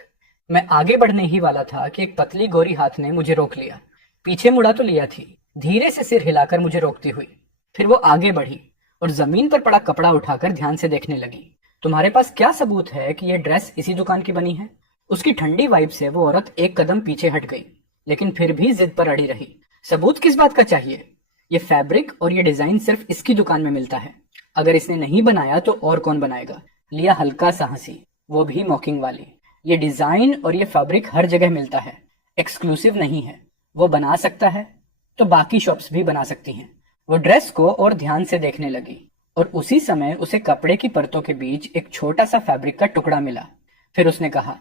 मैं आगे बढ़ने ही वाला था कि एक पतली गोरी हाथ ने मुझे रोक लिया। पीछे मुड़ा तो लिया थी, धीरे से सिर हिलाकर मुझे रोकती हुई। फिर वो आगे बढ़ी और जमीन पर पड़ा कपड़ा उठाकर ध्यान से देखने लगी। तुम्हारे पास क्या सबूत है कि यह ड्रेस इसी दुकान की बनी है? उसकी ठंडी वाइब से वो औरत एक कदम पीछे हट गई, लेकिन फिर भी जिद पर अड़ी रही। सबूत किस बात का चाहिए? ये फैब्रिक और ये डिजाइन सिर्फ इसकी दुकान में मिलता है। अगर इसने नहीं बनाया तो और कौन बनाएगा? लिया हल्का सा हंसी, वो भी मॉकिंग वाली। ये डिजाइन और ये फैब्रिक हर जगह मिलता है, एक्सक्लूसिव नहीं है। वो बना सकता है तो बाकी शॉप्स भी बना सकती हैं। वो ड्रेस को और ध्यान से देखने लगी और उसी समय उसे कपड़े की परतों के बीच एक छोटा सा फैब्रिक का टुकड़ा मिला। फिर उसने कहा,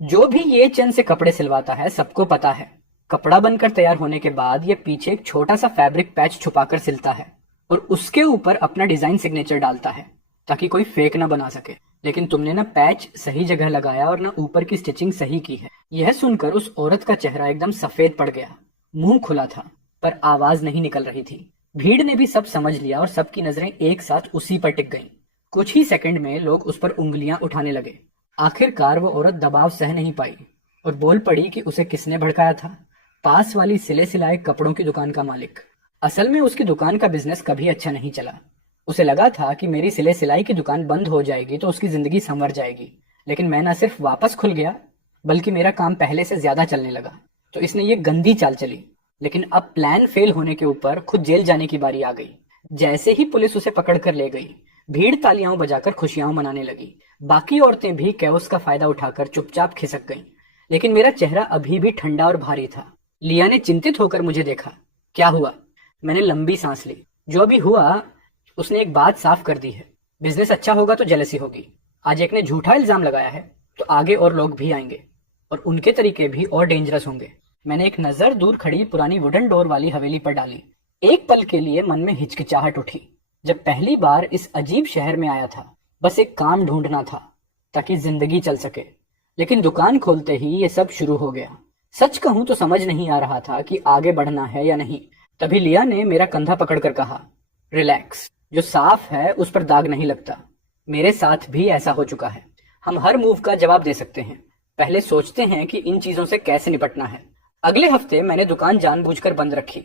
जो भी ये चंद से कपड़े सिलवाता है सबको पता है, कपड़ा बनकर तैयार होने के बाद ये पीछे एक छोटा सा फैब्रिक पैच छुपाकर सिलता है और उसके ऊपर अपना डिजाइन सिग्नेचर डालता है ताकि कोई फेक ना बना सके। लेकिन तुमने ना पैच सही जगह लगाया और ना ऊपर की स्टिचिंग सही की है। यह सुनकर उस औरत का चेहरा एकदम सफेद पड़ गया। मुंह खुला था पर आवाज नहीं निकल रही थी। भीड़ ने भी सब समझ लिया और सबकी नजरें एक साथ उसी पर टिक गईं। कुछ ही सेकंड में लोग उस पर उंगलियां उठाने लगे। आखिरकार वो औरत दबाव सह नहीं पाई और बोल पड़ी कि उसे किसने भड़काया था। पास वाली सिले सिलाए कपड़ों की दुकान का मालिक। असल में उसकी दुकान का बिजनेस कभी अच्छा नहीं चला। उसे लगा था कि मेरी सिले सिलाई की दुकान बंद हो जाएगी तो उसकी जिंदगी संवर जाएगी। लेकिन मैं न सिर्फ वापस खुल गया, बल्कि मेरा काम पहले से ज्यादा चलने लगा। तो इसने ये गंदी चाल चली। लेकिन अब प्लान फेल होने के ऊपर खुद जेल जाने की बारी आ गई। जैसे ही पुलिस उसे पकड़ कर ले गई, भीड़ तालियां बजाकर खुशियां मनाने लगी। बाकी औरतें भी कैओस का फायदा उठाकर चुपचाप खिसक गईं। लेकिन मेरा चेहरा अभी भी ठंडा और भारी था। लिया ने चिंतित होकर मुझे देखा। क्या हुआ? मैंने लंबी सांस ली। जो भी हुआ उसने एक बात साफ कर दी है, बिजनेस अच्छा होगा तो जेलसी होगी। आज एक ने झूठा इल्जाम लगाया है तो आगे और लोग भी आएंगे और उनके तरीके भी और डेंजरस होंगे। मैंने एक नजर दूर खड़ी पुरानी वुडन डोर वाली हवेली पर डाली। एक पल के लिए मन में हिचकिचाहट उठी। जब पहली बार इस अजीब शहर में आया था, बस एक काम ढूंढना था ताकि जिंदगी चल सके। लेकिन दुकान खोलते ही ये सब शुरू हो गया। सच कहूं तो समझ नहीं आ रहा था कि आगे बढ़ना है या नहीं। तभी लिया ने मेरा कंधा पकड़कर कहा, रिलैक्स, जो साफ है उस पर दाग नहीं लगता। मेरे साथ भी ऐसा हो चुका है। हम हर मूव का जवाब दे सकते हैं, पहले सोचते हैं कि इन चीजों से कैसे निपटना है। अगले हफ्ते मैंने दुकान जानबूझकर बंद रखी।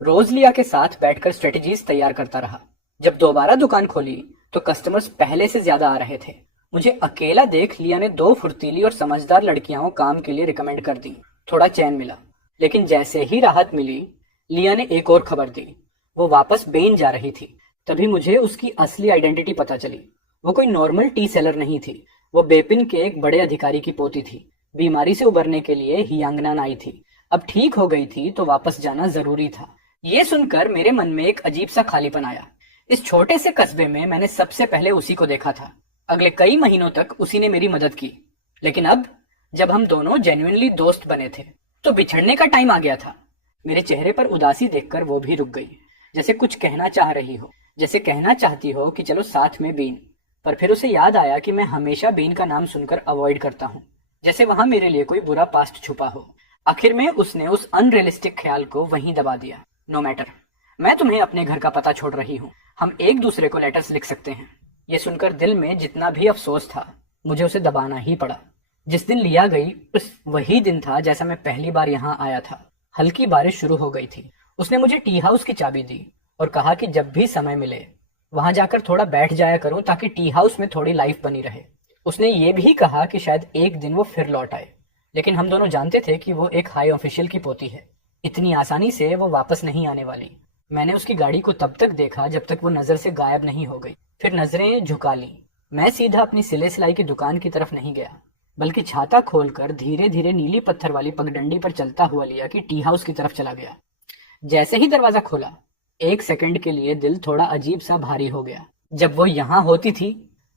रोज लिया के साथ बैठकर स्ट्रेटेजीज तैयार करता रहा। जब दोबारा दुकान खोली तो कस्टमर्स पहले से ज्यादा आ रहे थे मुझे अकेला देख लिया ने 2 फुर्तीली और समझदार लड़कियां काम के लिए रिकमेंड कर दी। थोड़ा चैन मिला। लेकिन जैसे ही राहत मिली, लिया ने एक और खबर दी। वो वापस बेन जा रही थी। तभी मुझे उसकी असली आइडेंटिटी पता चली। वो कोई नॉर्मल टी सेलर नहीं थी। वो बेपिन के एक बड़े अधिकारी की पोती थी। बीमारी से उबरने के लिए हियांगनान आई थी। अब ठीक हो गई थी तो वापस जाना जरूरी था। ये सुनकर मेरे मन में एक अजीब सा खालीपन आया। इस छोटे से कस्बे में मैंने सबसे पहले उसी को देखा था। अगले कई महीनों तक उसी ने मेरी मदद की। लेकिन अब जब हम दोनों जेन्युइनली दोस्त बने थे तो बिछड़ने का टाइम आ गया था। मेरे चेहरे पर उदासी देखकर वो भी रुक गई, जैसे कुछ कहना चाह रही हो, जैसे कहना चाहती हो कि चलो साथ में बीन। पर फिर उसे याद आया कि मैं हमेशा बीन का नाम सुनकर अवॉइड करता हूँ, जैसे वहां मेरे लिए कोई बुरा पास्ट छुपा हो। आखिर में उसने उस अनरियलिस्टिक ख्याल को वहीं दबा दिया। नो मैटर, मैं तुम्हें अपने घर का पता छोड़ रही हूँ। हम एक दूसरे को लेटर्स लिख सकते हैं। ये सुनकर दिल में जितना भी अफसोस था, मुझे उसे दबाना ही पड़ा। जिस दिन लिया गई उस वही दिन था जैसा मैं पहली बार यहाँ आया था। हल्की बारिश शुरू हो गई थी। उसने मुझे टी हाउस की चाबी दी और कहा कि जब भी समय मिले वहां जाकर थोड़ा बैठ जाया करूं ताकि टी हाउस में थोड़ी लाइफ बनी रहे। उसने ये भी कहा कि शायद एक दिन वो फिर लौट आए। लेकिन हम दोनों जानते थे कि वो एक हाई ऑफिशियल की पोती है। इतनी आसानी से वो वापस नहीं आने वाली। मैंने उसकी गाड़ी को तब तक देखा जब तक वो नजर से गायब नहीं हो गई। फिर नजरें झुका ली। मैं सीधा अपनी सिले सिलाई की दुकान की तरफ नहीं गया, बल्कि छाता खोलकर धीरे धीरे नीली पत्थर वाली पगडंडी पर चलता हुआ लिया कि टी हाउस की तरफ चला गया। जैसे ही दरवाजा खोला, एक सेकंड के लिए दिल थोड़ा अजीब सा भारी हो गया। जब वो यहाँ होती थी,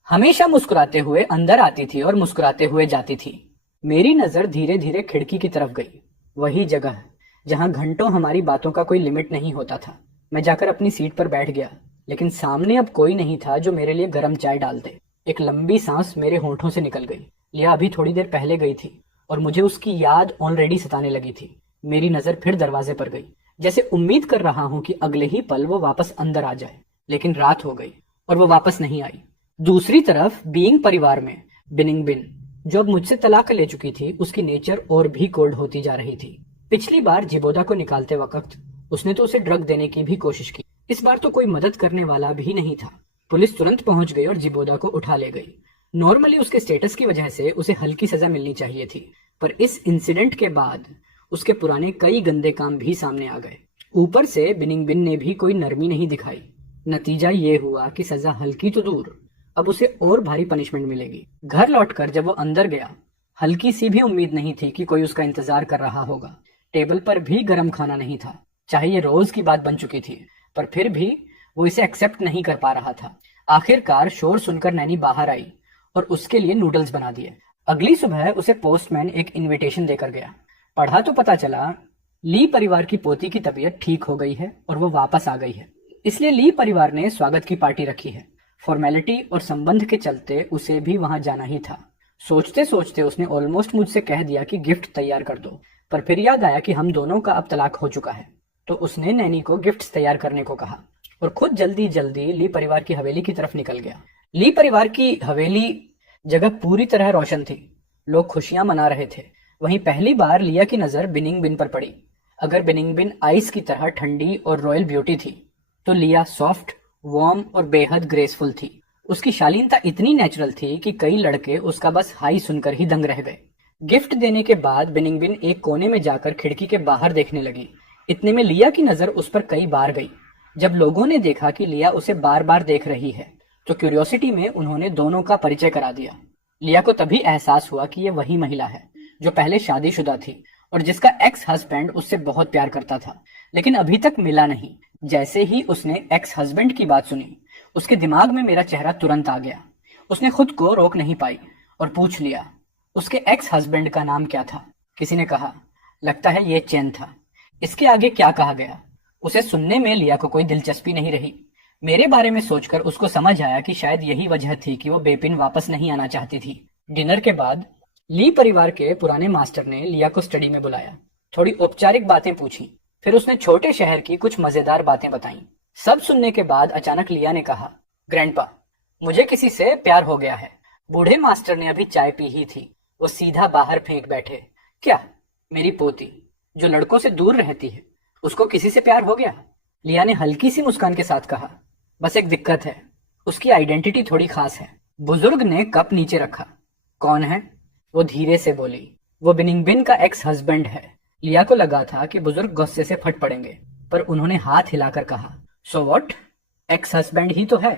हमेशा मुस्कुराते हुए अंदर आती थी और मुस्कुराते हुए जाती थी। मेरी नजर धीरे धीरे खिड़की की तरफ गई। वही जगह जहां घंटों हमारी बातों का कोई लिमिट नहीं होता था। मैं जाकर अपनी सीट पर बैठ गया, लेकिन सामने अब कोई नहीं था जो मेरे लिए गर्म चाय डाल दे। एक लंबी सांस मेरे होंठों से निकल गई। लिया अभी थोड़ी देर पहले गई थी और मुझे उसकी याद ऑलरेडी सताने लगी थी। मेरी नजर फिर दरवाजे पर गई, जैसे उम्मीद कर रहा हूं कि अगले ही पल वो वापस अंदर आ जाए। लेकिन रात हो गई और वो वापस नहीं आई। दूसरी तरफ बीइंग परिवार में बिनिंग बिन, जो अब मुझसे तलाक ले चुकी थी, उसकी नेचर और भी कोल्ड होती जा रही थी। पिछली बार जिबोदा को निकालते वक्त उसने तो उसे ड्रग देने की भी कोशिश की। इस बार तो कोई मदद करने वाला भी नहीं था। पुलिस तुरंत पहुंच गई और जिबोदा को उठा ले गई। नॉर्मली उसके स्टेटस की वजह से उसे हल्की सजा मिलनी चाहिए थी, पर इस इंसिडेंट के बाद उसके पुराने कई गंदे काम भी सामने आ गए। ऊपर से बिनिंग बिन ने भी कोई नरमी नहीं दिखाई। नतीजा ये हुआ कि सजा हल्की तो दूर, अब उसे और भारी पनिशमेंट मिलेगी। घर लौटकर जब वो अंदर गया, हल्की सी भी उम्मीद नहीं थी कि कोई उसका इंतजार कर रहा होगा। टेबल पर भी गर्म खाना नहीं था। चाहे ये रोज की बात बन चुकी थी, पर फिर भी वो इसे एक्सेप्ट नहीं कर पा रहा था। आखिरकार शोर सुनकर नैनी बाहर आई और उसके लिए नूडल्स बना दिए। अगली सुबह उसे पोस्टमैन एक इनविटेशन देकर गया। पढ़ा तो पता चला ली परिवार की पोती की तबीयत ठीक हो गई है और वो वापस आ गई है। इसलिए ली परिवार ने स्वागत की पार्टी रखी है। फॉर्मेलिटी और संबंध के चलते उसे भी वहां जाना ही था। सोचते सोचते उसने ऑलमोस्ट मुझसे कह दिया कि गिफ्ट तैयार कर दो, पर फिर याद आया कि हम दोनों का अब तलाक हो चुका है। तो उसने नैनी को गिफ्ट्स तैयार करने को कहा और खुद जल्दी जल्दी ली परिवार की हवेली की तरफ निकल गया। ली परिवार की हवेली जगह पूरी तरह रोशन थी। लोग खुशियां मना रहे थे। वहीं पहली बार लिया की नजर बिनिंग बिन पर पड़ी। अगर बिनिंग बिन आइस की तरह ठंडी और रॉयल ब्यूटी थी, तो लिया सॉफ्ट, वार्म और बेहद ग्रेसफुल थी। उसकी शालीनता इतनी नेचुरल थी कि कई लड़के उसका बस हाई सुनकर ही दंग रह गए। गिफ्ट देने के बाद बिनिंग बिन एक कोने में जाकर खिड़की के बाहर देखने लगी। इतने में लिया की नजर उस पर कई बार गई। जब लोगों ने देखा कि लिया उसे बार बार देख रही है, तो क्यूरियोसिटी में उन्होंने दोनों का परिचय करा दिया। लिया को तभी एहसास हुआ कि ये वही महिला है जो पहले शादीशुदा थी और जिसका एक्स हस्बैंड उससे बहुत प्यार करता था, लेकिन अभी तक मिला नहीं। जैसे ही उसने एक्स हस्बैंड की बात सुनी, उसके दिमाग में मेरा चेहरा तुरंत आ गया। उसने खुद को रोक नहीं पाई और पूछ लिया, उसके एक्स हस्बैंड का नाम क्या था? किसी ने कहा, लगता है ये चैन था। इसके आगे क्या कहा गया, उसे सुनने में लिया को कोई दिलचस्पी नहीं रही। मेरे बारे में सोचकर उसको समझ आया कि शायद यही वजह थी कि वो बेपिन वापस नहीं आना चाहती थी। डिनर के बाद ली परिवार के पुराने मास्टर ने लिया को स्टडी में बुलाया। थोड़ी औपचारिक बातें पूछी, फिर उसने छोटे शहर की कुछ मजेदार बातें बताई। सब सुनने के बाद अचानक लिया ने कहा, ग्रैंडपा, मुझे किसी से प्यार हो गया है। बूढ़े मास्टर ने अभी चाय पी ही थी, वो सीधा बाहर फेंक बैठे, क्या मेरी पोती जो लड़कों से दूर रहती है, उसको किसी से प्यार हो गया? लिया ने हल्की सी मुस्कान के साथ कहा, बस एक दिक्कत है, उसकी आइडेंटिटी थोड़ी खास है। बुजुर्ग ने कप नीचे रखा। कौन है? वो धीरे से बोली। वो बिनिंगबिन का एक्स हस्बैंड है। लिया को लगा था कि बुजुर्ग गुस्से से फट पड़ेंगे, पर उन्होंने हाथ हिलाकर कहा, सो व्हाट? एक्स हस्बैंड ही तो है।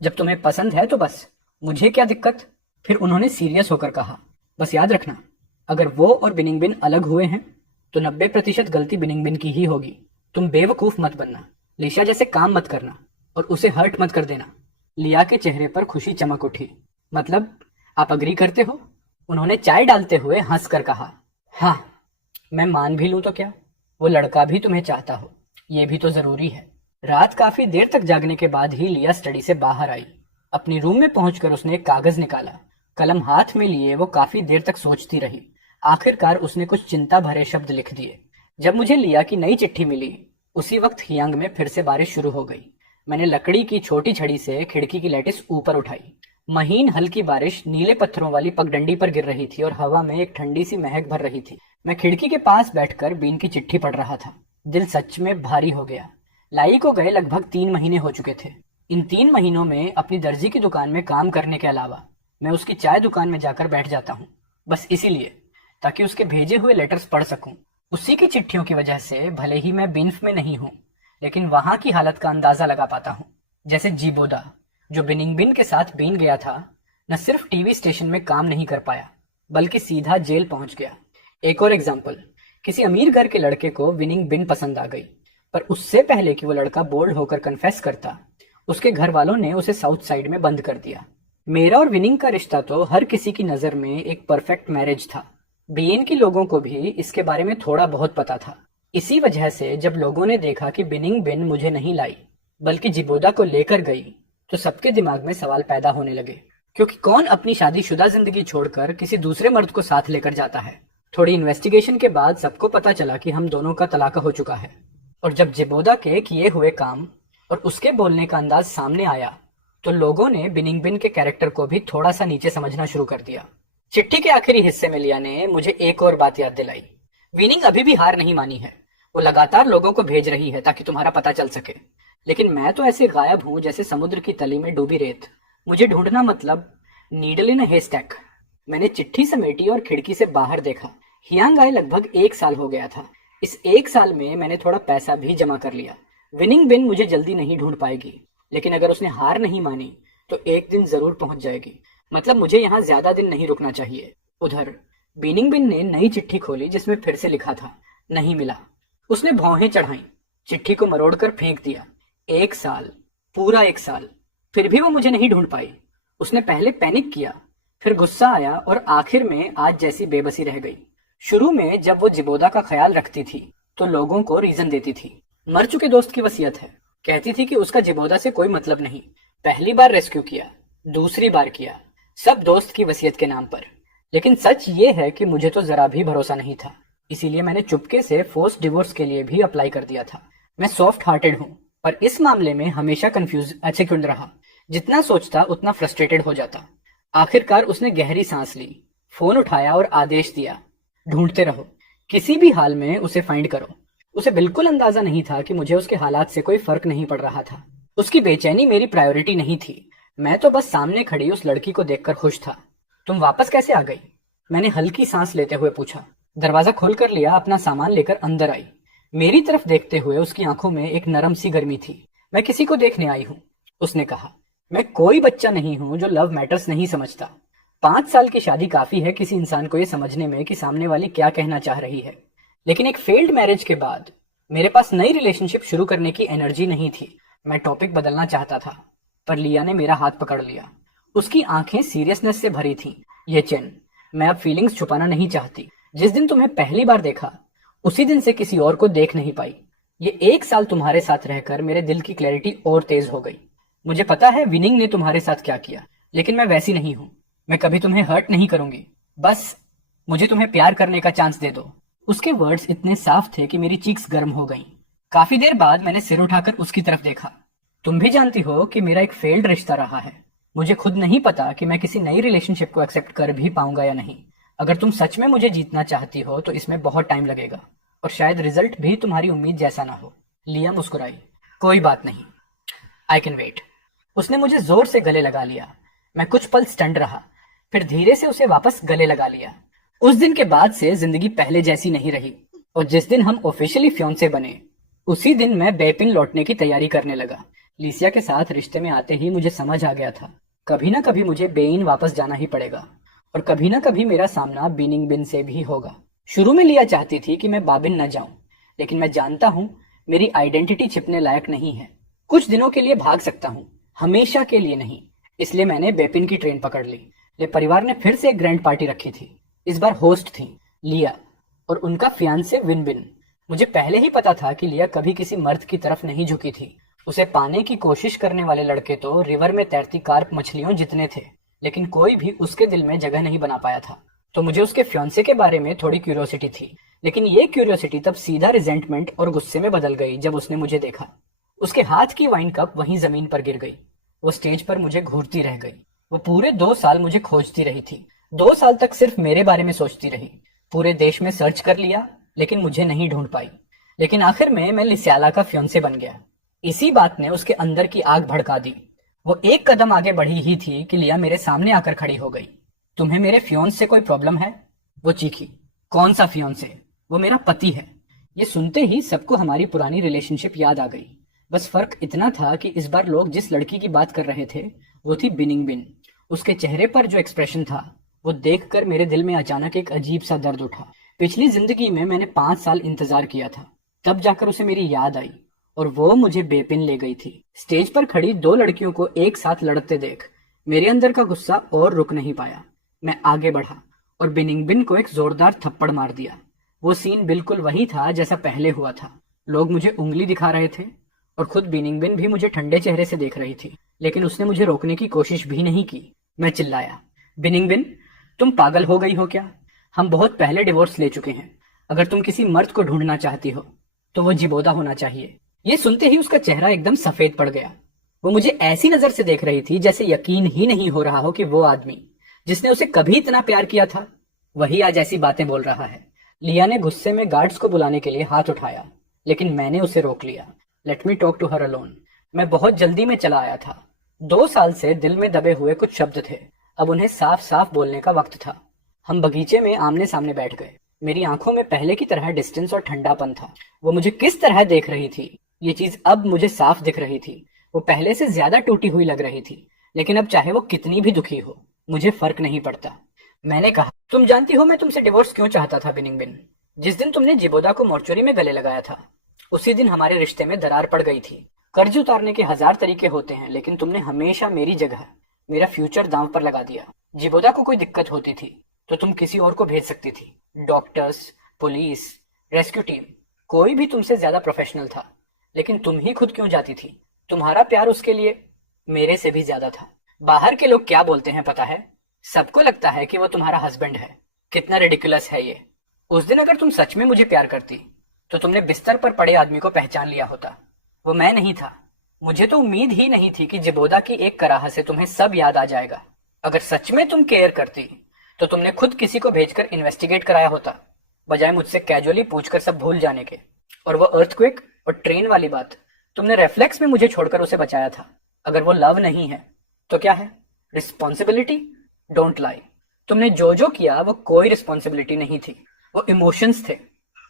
जब तुम्हें पसंद है तो बस, मुझे क्या दिक्कत? फिर उन्होंने सीरियस होकर कहा, बस याद रखना, अगर वो और बिनिंगबिन अलग हुए हैं तो 90% गलती बिनिंगबिन की ही होगी। तुम बेवकूफ मत बनना, लिशा जैसे काम मत करना और उसे हर्ट मत कर देना। लिया के चेहरे पर खुशी चमक उठी। मतलब आप अग्री करते हो? उन्होंने चाय डालते हुए हंसकर कहा, हाँ, मैं मान भी लूं तो क्या? वो लड़का भी तुम्हें चाहता हो, ये भी तो जरूरी है। रात काफी देर तक जागने के बाद ही लिया स्टडी से बाहर आई। अपनी रूम में पहुंचकर उसने एक कागज निकाला। कलम हाथ में लिए वो काफी देर तक सोचती रही। आखिरकार उसने कुछ चिंता भरे शब्द लिख दिए। जब मुझे लिया की नई चिट्ठी मिली, उसी वक्त हियांग में फिर से बारिश शुरू हो गई। मैंने लकड़ी की छोटी छड़ी से खिड़की की लैटिस ऊपर उठाई। महीन हल्की बारिश नीले पत्थरों वाली पगडंडी पर गिर रही थी और हवा में एक ठंडी सी महक भर रही थी। मैं खिड़की के पास बैठकर बीन की चिट्ठी पढ़ रहा था। दिल सच में भारी हो गया। लाई को गए लगभग 3 महीने हो चुके थे। इन 3 महीनों में अपनी दर्जी की दुकान में काम करने के अलावा मैं उसकी चाय दुकान में जाकर बैठ जाता हूँ, बस इसीलिए, ताकि उसके भेजे हुए लेटर्स पढ़ सकूं। उसी की चिट्ठियों की वजह से भले ही मैं बिन्फ में नहीं हूँ, लेकिन वहां की हालत का अंदाजा लगा पाता हूँ। जैसे जीबोदा, जो बिनिंगबिन के साथ बीन गया था, न सिर्फ टीवी स्टेशन में काम नहीं कर पाया, बल्कि सीधा जेल पहुंच गया। एक और एग्जाम्पल, किसी अमीर घर के लड़के को बिनिंगबिन पसंद आ गई, पर उससे पहले कि वो लड़का बोल्ड होकर कन्फेस करता, उसके घर वालों ने उसे साउथ साइड में बंद कर दिया। मेरा और विनिंग का रिश्ता तो हर किसी की नजर में एक परफेक्ट मैरिज था। बीएन के लोगों को भी इसके बारे में थोड़ा बहुत पता था। इसी वजह से जब लोगों ने देखा कि बिनिंगबिन मुझे नहीं लाई बल्कि जिबोदा को लेकर गई, तो सबके दिमाग में सवाल पैदा होने लगे, क्योंकि कौन अपनी शादीशुदा जिंदगी छोड़कर किसी दूसरे मर्द को साथ लेकर जाता है। थोड़ी इन्वेस्टिगेशन के बाद सबको पता चला कि हम दोनों का तलाक हो चुका है। और जब जिबोदा के किए हुए काम और उसके बोलने का अंदाज सामने आया, तो लोगों ने बिनिंगबिन के कैरेक्टर को भी थोड़ा सा नीचे समझना शुरू कर दिया। चिट्ठी के आखिरी हिस्से में लिया ने मुझे एक और बात याद दिलाई। विनिंग अभी भी हार नहीं मानी है। वो लगातार लोगों को भेज रही है ताकि तुम्हारा पता चल सके, लेकिन मैं तो ऐसे गायब हूं जैसे समुद्र की तली में डूबी रेत। मुझे ढूंढना मतलब नीडल इन अ हेस्टैक। मैंने चिट्ठी समेटी और खिड़की से बाहर देखा। हियांग आए लगभग 1 साल हो गया था। इस 1 साल में मैंने थोड़ा पैसा भी जमा कर लिया। बिनिंगबिन मुझे जल्दी नहीं ढूंढ पाएगी, लेकिन अगर उसने हार नहीं मानी तो एक दिन जरूर पहुंच जाएगी। मतलब मुझे यहाँ ज्यादा दिन नहीं रुकना चाहिए। उधर बिनिंगबिन ने नई चिट्ठी खोली जिसमें फिर से लिखा था, नहीं मिला। उसने भौहें चढ़ाई, चिट्ठी को मरोड़कर फेंक दिया। 1 साल, पूरा 1 साल, फिर भी वो मुझे नहीं ढूंढ पाई। उसने पहले पैनिक किया, फिर गुस्सा आया और आखिर में आज जैसी बेबसी रह गई। शुरू में जब वो जिबोदा का ख्याल रखती थी तो लोगों को रीजन देती थी। मर चुके दोस्त की वसीयत है। कहती थी कि उसका जिबोदा से कोई मतलब नहीं। पहली बार रेस्क्यू किया, दूसरी बार किया, सब दोस्त की वसीयत के नाम पर। लेकिन सच ये है कि मुझे तो जरा भी भरोसा नहीं था, इसीलिए मैंने चुपके से फोर्स डिवोर्स के लिए भी अप्लाई कर दिया था। मैं सॉफ्ट हार्टेड हूँ, पर इस मामले में हमेशा कंफ्यूज एक्सेक्यूंड रहा। जितना सोचता उतना फ्रस्ट्रेटेड हो जाता। आखिरकार उसने गहरी सांस ली, फोन उठाया और आदेश दिया, ढूंढते रहो, किसी भी हाल में उसे फाइंड करो। उसे बिल्कुल अंदाजा नहीं था कि मुझे उसके हालात से कोई फर्क नहीं पड़ रहा था। उसकी बेचैनी मेरी प्रायोरिटी नहीं थी। मैं तो बस सामने खड़ी उस लड़की को देखकर खुश था। तुम वापस कैसे आ गई? मैंने हल्की सांस लेते हुए पूछा। दरवाजा खोलकर लिया अपना सामान लेकर अंदर आई। मेरी तरफ देखते हुए उसकी आंखों में एक नरम सी गर्मी थी। मैं किसी को देखने आई हूँ, उसने कहा। मैं कोई बच्चा नहीं हूँ जो लव मैटर्स नहीं समझता। 5 साल की शादी काफी है किसी इंसान को ये समझने में कि सामने वाली क्या कहना चाह रही है। लेकिन एक फेल्ड मैरिज के बाद मेरे पास नई रिलेशनशिप शुरू करने की एनर्जी नहीं थी। मैं टॉपिक बदलना चाहता था, पर लिया ने मेरा हाथ पकड़ लिया। उसकी आंखें सीरियसनेस से भरी थीं। ये चेन, मैं अब फीलिंग्स छुपाना नहीं चाहती। जिस दिन तुम्हें पहली बार देखा, उसी दिन से किसी और को देख नहीं पाई। ये 1 साल तुम्हारे साथ रहकर मेरे दिल की क्लैरिटी और तेज हो गई। मुझे पता है विनिंग ने तुम्हारे साथ क्या किया, लेकिन मैं वैसी नहीं हूँ। मैं कभी तुम्हें हर्ट नहीं करूंगी। बस मुझे तुम्हें प्यार करने का चांस दे दो। उसके वर्ड्स इतने साफ थे कि मेरी चीक्स गर्म हो गईं। काफी देर बाद मैंने सिर उठाकर उसकी तरफ देखा। तुम भी जानती हो कि मेरा एक फेल्ड रिश्ता रहा है। मुझे खुद नहीं पता कि मैं किसी नई रिलेशनशिप को एक्सेप्ट कर भी पाऊंगा या नहीं। अगर तुम सच में मुझे जीतना चाहती हो तो इसमें बहुत टाइम लगेगा, और शायद रिजल्ट भी तुम्हारी उम्मीद जैसा ना हो। लिया मुस्कुराई। कोई बात नहीं, आई कैन वेट। उसने मुझे जोर से गले लगा लिया। मैं कुछ पल स्टंड रहा, फिर धीरे से उसे वापस गले लगा लिया। उस दिन के बाद से जिंदगी पहले जैसी नहीं रही, और जिस दिन हम ऑफिशियली फियांसे बने उसी दिन मैं बेपिन लौटने की तैयारी करने लगा। लिसिया के साथ रिश्ते में आते ही मुझे समझ आ गया था, कभी ना कभी मुझे बेइन वापस जाना ही पड़ेगा, और कभी ना कभी मेरा सामना बिनिंग बिन से भी होगा। शुरू में लिया चाहती थी कि मैं बाबिन न जाऊं, लेकिन मैं जानता हूं मेरी आइडेंटिटी छिपने लायक नहीं है। कुछ दिनों के लिए भाग सकता हूं, हमेशा के लिए नहीं। इसलिए मैंने बेपिन की ट्रेन पकड़ ली। ले परिवार ने फिर से एक ग्रैंड पार्टी रखी थी। इस बार होस्ट थी लिया और उनका फियांसे विनबिन। मुझे पहले ही पता था कि लिया कभी किसी मर्द की तरफ नहीं झुकी थी। उसे पाने की कोशिश करने वाले लड़के तो रिवर में तैरती कार्प मछलियों जितने थे, लेकिन कोई भी उसके दिल में जगह नहीं बना पाया था। तो मुझे उसके फियांसे के बारे में थोड़ी क्यूरियोसिटी थी, लेकिन ये क्यूरियोसिटी तब सीधा रिजेंटमेंट और गुस्से में बदल गई जब उसने मुझे देखा। उसके हाथ की वाइन कप वहीं जमीन पर गिर गई। वो स्टेज पर मुझे घूरती रह गई। वो पूरे 2 साल मुझे खोजती रही थी। 2 साल तक सिर्फ मेरे बारे में सोचती रही। पूरे देश में सर्च कर लिया, लेकिन मुझे नहीं ढूंढ पाई। लेकिन आखिर में मैं लिसियाला का फियांसे बन गया। इसी बात ने उसके अंदर की आग भड़का दी। वो एक कदम आगे बढ़ी ही थी कि लिया मेरे सामने आकर खड़ी हो गई। तुम्हें मेरे फियांसे से कोई प्रॉब्लम है? वो चीखी। कौन सा फियांसे? वो मेरा पति है। ये सुनते ही सबको हमारी पुरानी रिलेशनशिप याद आ गई। बस फर्क इतना था कि इस बार लोग जिस लड़की की बात कर रहे थे वो थी बिनिंग बिन। उसके चेहरे पर जो एक्सप्रेशन था वो देखकर मेरे दिल में अचानक एक अजीब सा दर्द उठा। पिछली जिंदगी में मैंने 5 साल इंतजार किया था, तब जाकर उसे मेरी याद आई और वो मुझे बेपिन ले गई थी। स्टेज पर खड़ी 2 लड़कियों को एक साथ लड़ते देख मेरे अंदर का गुस्सा और रुक नहीं पाया। मैं आगे बढ़ा और बिनिंग बिन को एक जोरदार थप्पड़ मार दिया। वो सीन बिल्कुल वही था जैसा पहले हुआ था। लोग मुझे उंगली दिखा रहे थे और खुद बिनिंग बिन भी मुझे ठंडे चेहरे से देख रही थी, लेकिन उसने मुझे रोकने की कोशिश भी नहीं की। मैं चिल्लाया, बिनिंग बिन, तुम पागल हो गई हो क्या? हम बहुत पहले डिवोर्स ले चुके हैं। अगर तुम किसी मर्द को ढूंढना चाहती हो तो वो जिबोदा होना चाहिए। ये सुनते ही उसका चेहरा एकदम सफेद पड़ गया। वो मुझे ऐसी नजर से देख रही थी जैसे यकीन ही नहीं हो रहा हो कि वो आदमी जिसने उसे कभी इतना प्यार किया था वही आज ऐसी बातें बोल रहा है। लिया ने गुस्से में गार्ड्स को बुलाने के लिए हाथ उठाया, लेकिन मैंने उसे रोक लिया। Let me talk to her alone. मैं बहुत जल्दी में चला आया था। 2 साल से दिल में दबे हुए कुछ शब्द थे, अब उन्हें साफ साफ बोलने का वक्त था। हम बगीचे में आमने सामने बैठ गए। मेरी आंखों में पहले की तरह डिस्टेंस और ठंडापन था। वो मुझे किस तरह देख रही थी ये चीज अब मुझे साफ दिख रही थी। वो पहले से ज्यादा टूटी हुई लग रही थी, लेकिन अब चाहे वो कितनी भी दुखी हो मुझे फर्क नहीं पड़ता। मैंने कहा, तुम जानती हो मैं तुमसे डिवोर्स क्यों चाहता था बिनिंग बिन? जिस दिन तुमने जिबोदा को मॉर्चुरी में गले लगाया था उसी दिन हमारे रिश्ते में दरार पड़ गई थी। कर्ज उतारने के 1000 तरीके होते हैं, लेकिन तुमने हमेशा मेरी जगह मेरा फ्यूचर दांव पर लगा दिया। जिबोदा को कोई दिक्कत होती थी तो तुम किसी और को भेज सकती थी। डॉक्टर्स, पुलिस, रेस्क्यू टीम, कोई भी तुमसे ज्यादा प्रोफेशनल था, लेकिन तुम ही खुद क्यों जाती थी? तुम्हारा प्यार उसके लिए मेरे से भी ज्यादा था। बाहर के लोग क्या बोलते हैं पता है? सबको लगता है कि वो तुम्हारा हस्बैंड है। कितना रिडिकुलस है ये। उस दिन अगर तुम सच में मुझे प्यार करती तो तुमने बिस्तर पर पड़े आदमी को पहचान लिया होता। वो मैं नहीं था। मुझे तो उम्मीद ही नहीं थी कि जिबोदा की एक कराह से तुम्हें सब याद आ जाएगा। अगर सच में तुम केयर करती तो तुमने खुद किसी को भेजकर इन्वेस्टिगेट कराया होता, बजाय मुझसे कैजुअली पूछकर सब भूल जाने के। और वो अर्थक्वेक और ट्रेन वाली बात, तुमने रेफ्लेक्स में मुझे छोड़कर उसे बचाया था। अगर वो लव नहीं है तो क्या है? रिस्पॉन्सिबिलिटी? Don't lie. तुमने जो जो किया वो कोई रिस्पॉन्सिबिलिटी नहीं थी, वो इमोशंस थे।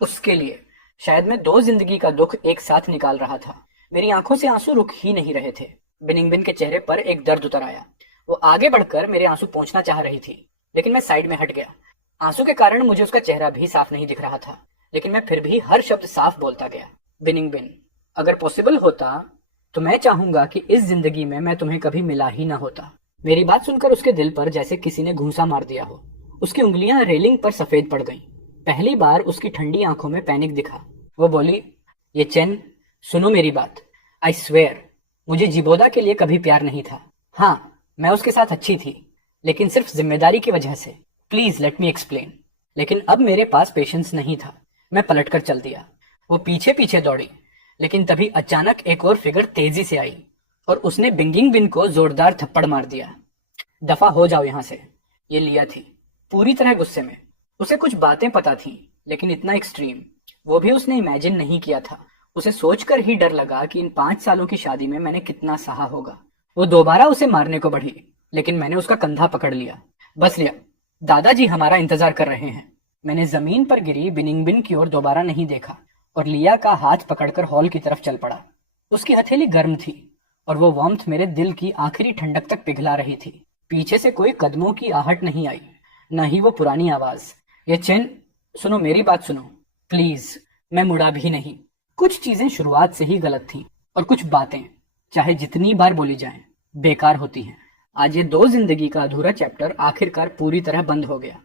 उसके लिए शायद मैं 2 जिंदगी का दुख एक साथ निकाल रहा था। मेरी आंखों से आंसू रुक ही नहीं रहे थे। बिनिंग बिन के चेहरे पर एक दर्द उतर आया। वो आगे बढ़कर मेरे आंसू पोंछना चाह रही थी, लेकिन मैं साइड में हट गया। आंसू के कारण मुझे उसका चेहरा भी साफ नहीं दिख रहा था, लेकिन मैं फिर भी हर शब्द साफ बोलता गया। बिनिंग बिन, अगर पॉसिबल होता तो मैं चाहूंगा कि इस जिंदगी में मैं तुम्हें कभी मिला ही ना होता। मेरी बात सुनकर उसके दिल पर जैसे किसी ने घूंसा मार दिया हो। उसकी उंगलियां रेलिंग पर सफेद पड़ गईं। पहली बार उसकी ठंडी आंखों में पैनिक दिखा। वो बोली, ये चेन, सुनो मेरी बात। आई स्वेयर, मुझे जिबोदा के लिए कभी प्यार नहीं था। हाँ, मैं उसके साथ अच्छी थी, लेकिन सिर्फ जिम्मेदारी की वजह से। Please let me explain. लेकिन अब मेरे पास पेशेंस नहीं था। मैं पलटकर चल दिया। वो पीछे पीछे दौड़ी, लेकिन तभी अचानक एक और फिगर तेजी से आई और उसने बिंगिंग बिन को जोरदार थप्पड़ मार दिया। दफा हो जाओ यहां से। ये लिया थी, पूरी तरह गुस्से में। उसे कुछ बातें पता थी, लेकिन इतना एक्सट्रीम वो भी उसने इमेजिन नहीं किया था। उसे सोचकर ही डर लगा कि इन 5 सालों की शादी में मैंने कितना सहा होगा। वो दोबारा उसे मारने को बढ़ी, लेकिन मैंने उसका कंधा पकड़ लिया। बस लिया, दादाजी हमारा इंतजार कर रहे हैं। मैंने जमीन पर गिरी बिनिंगबिन की ओर दोबारा नहीं देखा और लिया का हाथ पकड़कर हॉल की तरफ चल पड़ा। उसकी हथेली गर्म थी और वो वार्मथ मेरे दिल की आखिरी ठंडक तक पिघला रही थी। पीछे से कोई कदमों की आहट नहीं आई, न ही वो पुरानी आवाज। ये चेन, सुनो, मेरी बात सुनो प्लीज। मैं मुड़ा भी नहीं। कुछ चीजें शुरुआत से ही गलत थी और कुछ बातें, चाहे जितनी बार बोली जाएं, बेकार होती हैं। आज ये 2 जिंदगी का अधूरा चैप्टर आखिरकार पूरी तरह बंद हो गया।